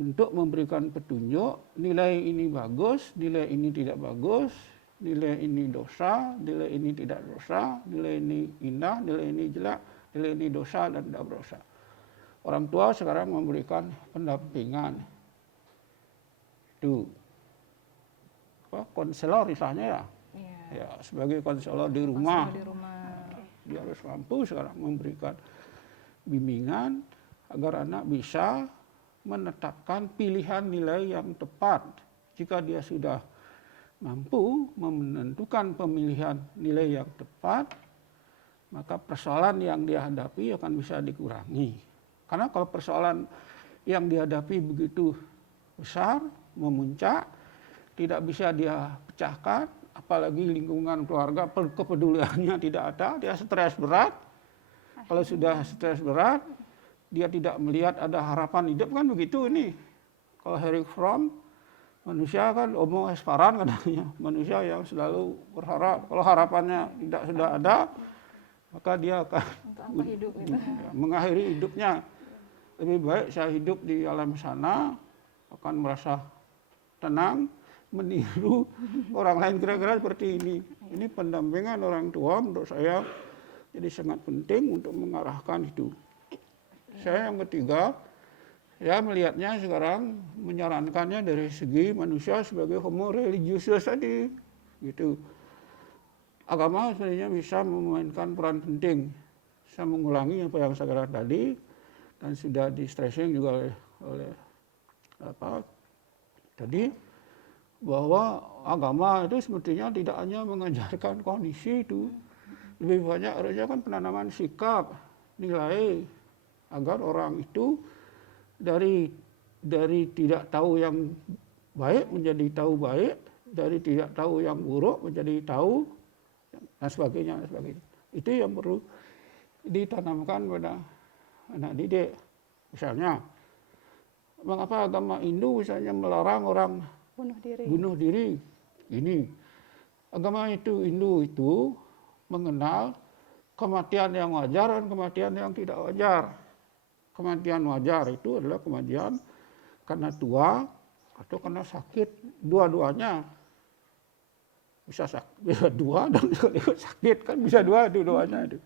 Untuk memberikan petunjuk, nilai ini bagus, nilai ini tidak bagus, nilai ini dosa, nilai ini tidak dosa, nilai ini indah, nilai ini jelek, nilai ini dosa dan tidak berdosa. Orang tua sekarang memberikan pendampingan. Itu konselor misalnya ya. Ya, sebagai konselor di rumah. Dia harus mampu sekarang memberikan bimbingan agar anak bisa menetapkan pilihan nilai yang tepat. Jika dia sudah mampu menentukan pemilihan nilai yang tepat, maka persoalan yang dia hadapi akan bisa dikurangi. Karena kalau persoalan yang dihadapi begitu besar, memuncak, tidak bisa dia pecahkan, apalagi lingkungan keluarga kepeduliannya tidak ada, dia stres berat. Kalau sudah stres berat, dia tidak melihat ada harapan hidup, kan begitu ini. Kalau Erich Fromm, manusia kan homo hesperan katanya, manusia yang selalu berharap. Kalau harapannya tidak sudah ada, maka dia akan mengakhiri hidupnya. Lebih baik saya hidup di alam sana, akan merasa tenang, meniru orang lain, kira-kira seperti ini. Ini pendampingan orang tua menurut saya jadi sangat penting untuk mengarahkan itu. Saya yang ketiga, saya melihatnya sekarang menyarankannya dari segi manusia sebagai homo religiusus tadi, gitu. Agama sebenarnya bisa memainkan peran penting. Saya mengulangi apa yang saya katakan tadi dan sudah di stressing juga oleh tadi, bahwa agama itu sebetulnya tidak hanya mengajarkan kondisi itu, lebih banyak harusnya kan penanaman sikap, nilai, agar orang itu dari tidak tahu yang baik menjadi tahu baik, dari tidak tahu yang buruk menjadi tahu, dan sebagainya, dan sebagainya. Itu yang perlu ditanamkan pada anak didik. Misalnya, mengapa agama Hindu misalnya melarang orang bunuh diri? Ini agama Hindu itu mengenal kematian yang wajar dan kematian yang tidak wajar. Kematian wajar itu adalah kematian karena tua atau karena sakit, dua-duanya. Bisa dua dan sakit, kan bisa dua-duanya itu.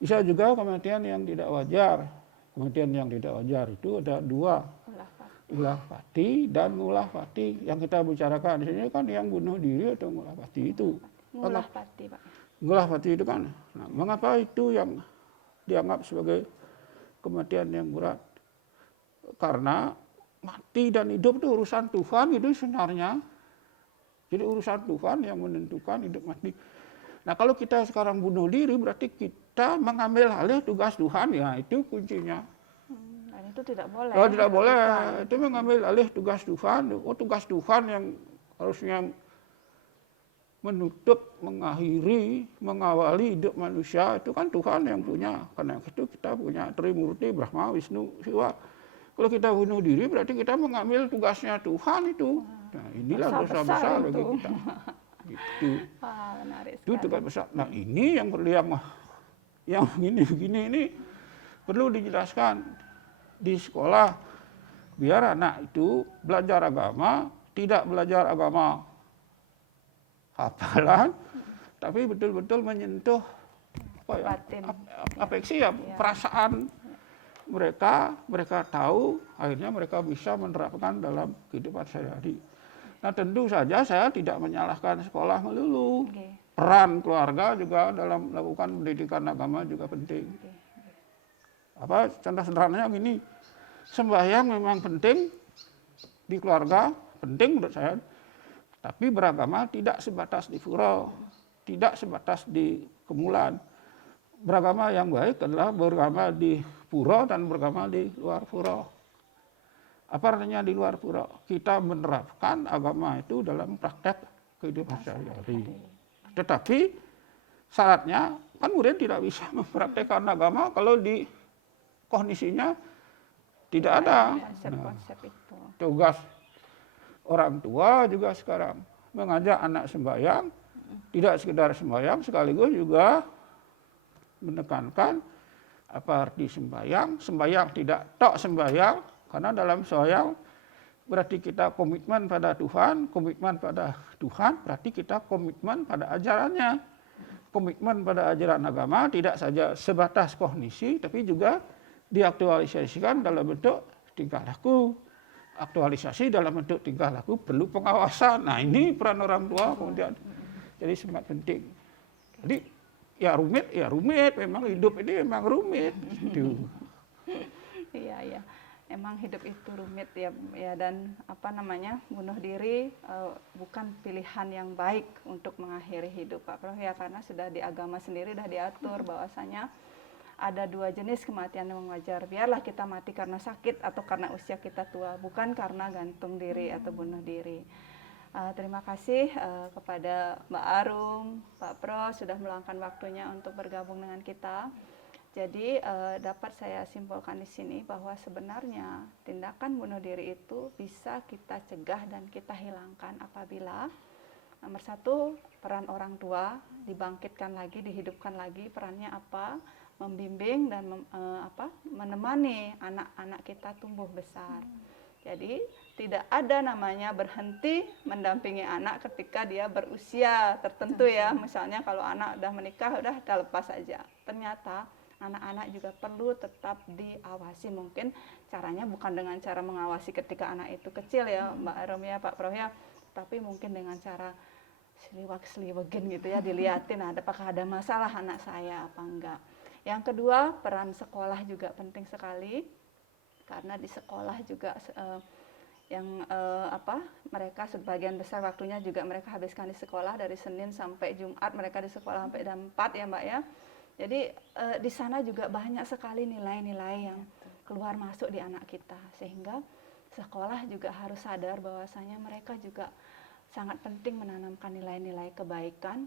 Bisa juga kematian yang tidak wajar. Kematian yang tidak wajar itu ada dua, ulah pati dan ngulah pati. Yang kita bicarakan di sini kan yang bunuh diri atau ngulah pati itu. Ngulah pati, Pak. Ngulah pati itu kan. Nah, mengapa itu yang dianggap sebagai kematian yang berat? Karena mati dan hidup itu urusan Tuhan itu sebenarnya. Jadi urusan Tuhan yang menentukan hidup mati. Nah kalau kita sekarang bunuh diri berarti kita mengambil alih tugas Tuhan, ya itu kuncinya. Dan itu tidak boleh. Oh, tidak boleh, itu mengambil alih tugas Tuhan. Oh, tugas Tuhan yang harusnya menutup, mengakhiri, mengawali hidup manusia itu kan Tuhan yang punya. Karena itu kita punya Trimurti, Brahma, Wisnu, Siwa. Kalau kita bunuh diri berarti kita mengambil tugasnya Tuhan itu. Nah inilah dosa besar bagi kita. Gitu. Itu tugas besar. Nah ini yang perlu yang begini ini perlu dijelaskan di sekolah biar anak itu belajar agama, tidak belajar agama hafalan, tapi betul-betul menyentuh apa ya, afeksi ya, perasaan mereka tahu, akhirnya mereka bisa menerapkan dalam kehidupan sehari-hari. Nah tentu saja saya tidak menyalahkan sekolah melulu. Peran keluarga juga dalam melakukan pendidikan agama juga penting. Contoh sederhananya gini, sembahyang memang penting di keluarga, penting menurut saya. Tapi beragama tidak sebatas di pura, tidak sebatas di kemulan. Beragama yang baik adalah beragama di pura dan beragama di luar pura. Apa artinya di luar pura? Kita menerapkan agama itu dalam praktek kehidupan sehari-hari. Tetapi syaratnya kan murid tidak bisa mempraktekkan agama kalau di kondisinya tidak ada. Konsep-konsep itu. Tugas orang tua juga sekarang mengajak anak sembahyang, tidak sekedar sembahyang, sekaligus juga menekankan apa arti sembahyang. Sembahyang tidak tok sembahyang, karena dalam sembahyang berarti kita komitmen pada Tuhan, komitmen pada Tuhan berarti kita komitmen pada ajarannya. Komitmen pada ajaran agama tidak saja sebatas kognisi, tapi juga diaktualisasikan dalam bentuk tingkah laku. Aktualisasi dalam bentuk tingkah laku perlu pengawasan. Nah ini peran orang tua kemudian jadi sangat penting. Jadi ya rumit, memang hidup ini memang rumit. Iya, emang hidup itu rumit ya dan bunuh diri bukan pilihan yang baik untuk mengakhiri hidup, Pak Prof, ya, karena sudah di agama sendiri sudah diatur bahwasanya ada dua jenis kematian yang wajar. Biarlah kita mati karena sakit atau karena usia kita tua, bukan karena gantung diri atau bunuh diri. Terima kasih kepada Mbak Arum, Pak Prof sudah meluangkan waktunya untuk bergabung dengan kita. Jadi dapat saya simpulkan di sini bahwa sebenarnya tindakan bunuh diri itu bisa kita cegah dan kita hilangkan apabila nomor satu, peran orang tua dibangkitkan lagi, dihidupkan lagi. Perannya apa? Membimbing dan menemani anak-anak kita tumbuh besar. Jadi tidak ada namanya berhenti mendampingi anak ketika dia berusia tertentu ya. Misalnya kalau anak udah menikah, udah kita lepas saja. Ternyata anak-anak juga perlu tetap diawasi. Mungkin caranya bukan dengan cara mengawasi ketika anak itu kecil ya Mbak Arum ya, Pak Prof ya, tapi mungkin dengan cara seliwak-seliwegin gitu ya, dilihatin apakah ada masalah anak saya apa enggak. Yang kedua, peran sekolah juga penting sekali, karena di sekolah juga mereka sebagian besar waktunya juga mereka habiskan di sekolah dari Senin sampai Jumat, mereka di sekolah sampai jam 4 ya Mbak ya. Jadi di sana juga banyak sekali nilai-nilai yang keluar masuk di anak kita, sehingga sekolah juga harus sadar bahwasanya mereka juga sangat penting menanamkan nilai-nilai kebaikan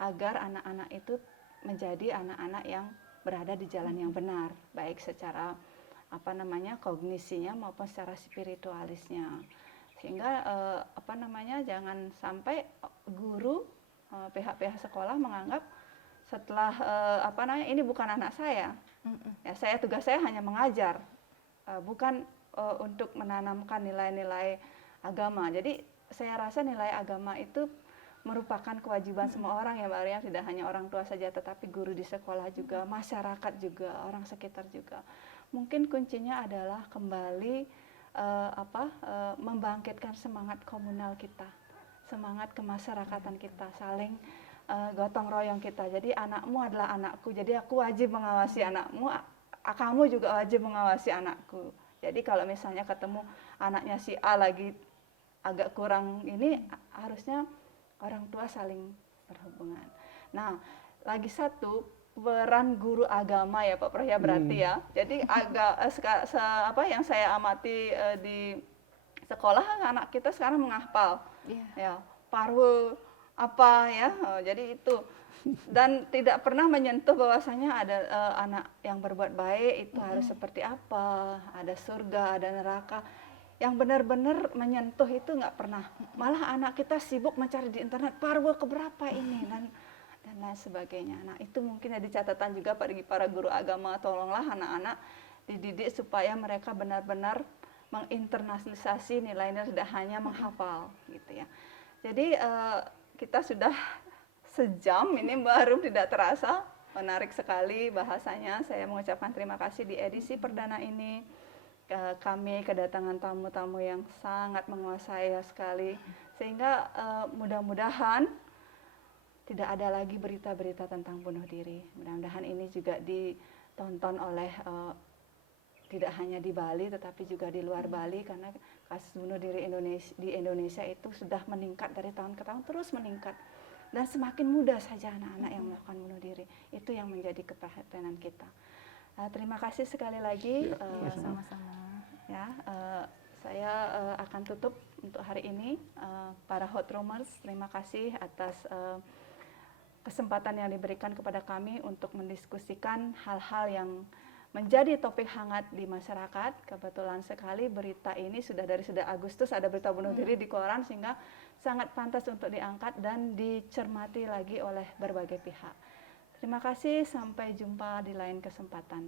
agar anak-anak itu menjadi anak-anak yang berada di jalan yang benar, baik secara kognisinya maupun secara spiritualisnya. Sehingga jangan sampai guru pihak-pihak sekolah menganggap setelah ini bukan anak saya. Ya, tugas saya hanya mengajar, bukan untuk menanamkan nilai-nilai agama. Jadi saya rasa nilai agama itu merupakan kewajiban semua orang ya Mbak Arya, tidak hanya orang tua saja, tetapi guru di sekolah juga, masyarakat juga, orang sekitar juga. Mungkin kuncinya adalah kembali membangkitkan semangat komunal kita, semangat kemasyarakatan kita, saling gotong royong kita. Jadi anakmu adalah anakku, jadi aku wajib mengawasi anakmu, kamu juga wajib mengawasi anakku. Jadi kalau misalnya ketemu anaknya si A lagi agak kurang ini, harusnya orang tua saling berhubungan. Nah, lagi satu, peran guru agama ya Pak Prof ya berarti ya. Jadi yang saya amati di sekolah, anak kita sekarang menghafal. Ya, parwe apa ya, jadi itu, dan tidak pernah menyentuh bahwasanya ada anak yang berbuat baik itu harus seperti apa, ada surga, ada neraka, yang benar-benar menyentuh itu nggak pernah. Malah anak kita sibuk mencari di internet parwe keberapa ini dan lain sebagainya. Nah itu mungkin jadi catatan juga bagi para guru agama, tolonglah anak-anak dididik supaya mereka benar-benar menginternalisasi nilai-nilai, tidak hanya menghafal gitu ya. Jadi kita sudah sejam ini baru tidak terasa, menarik sekali bahasanya. Saya mengucapkan terima kasih di edisi perdana ini. Kami kedatangan tamu-tamu yang sangat menguasai sekali, sehingga mudah-mudahan tidak ada lagi berita-berita tentang bunuh diri. Mudah-mudahan ini juga ditonton oleh tidak hanya di Bali tetapi juga di luar Bali, karena kasus bunuh diri di Indonesia itu sudah meningkat dari tahun ke tahun, terus meningkat, dan semakin mudah saja anak-anak yang melakukan bunuh diri. Itu yang menjadi keprihatinan kita. Terima kasih sekali lagi. Sama-sama. Ya, saya akan tutup untuk hari ini. Para hot roomers, terima kasih atas kesempatan yang diberikan kepada kami untuk mendiskusikan hal-hal yang menjadi topik hangat di masyarakat. Kebetulan sekali berita ini sudah Agustus ada berita bunuh diri di koran, sehingga sangat pantas untuk diangkat dan dicermati lagi oleh berbagai pihak. Terima kasih, sampai jumpa di lain kesempatan.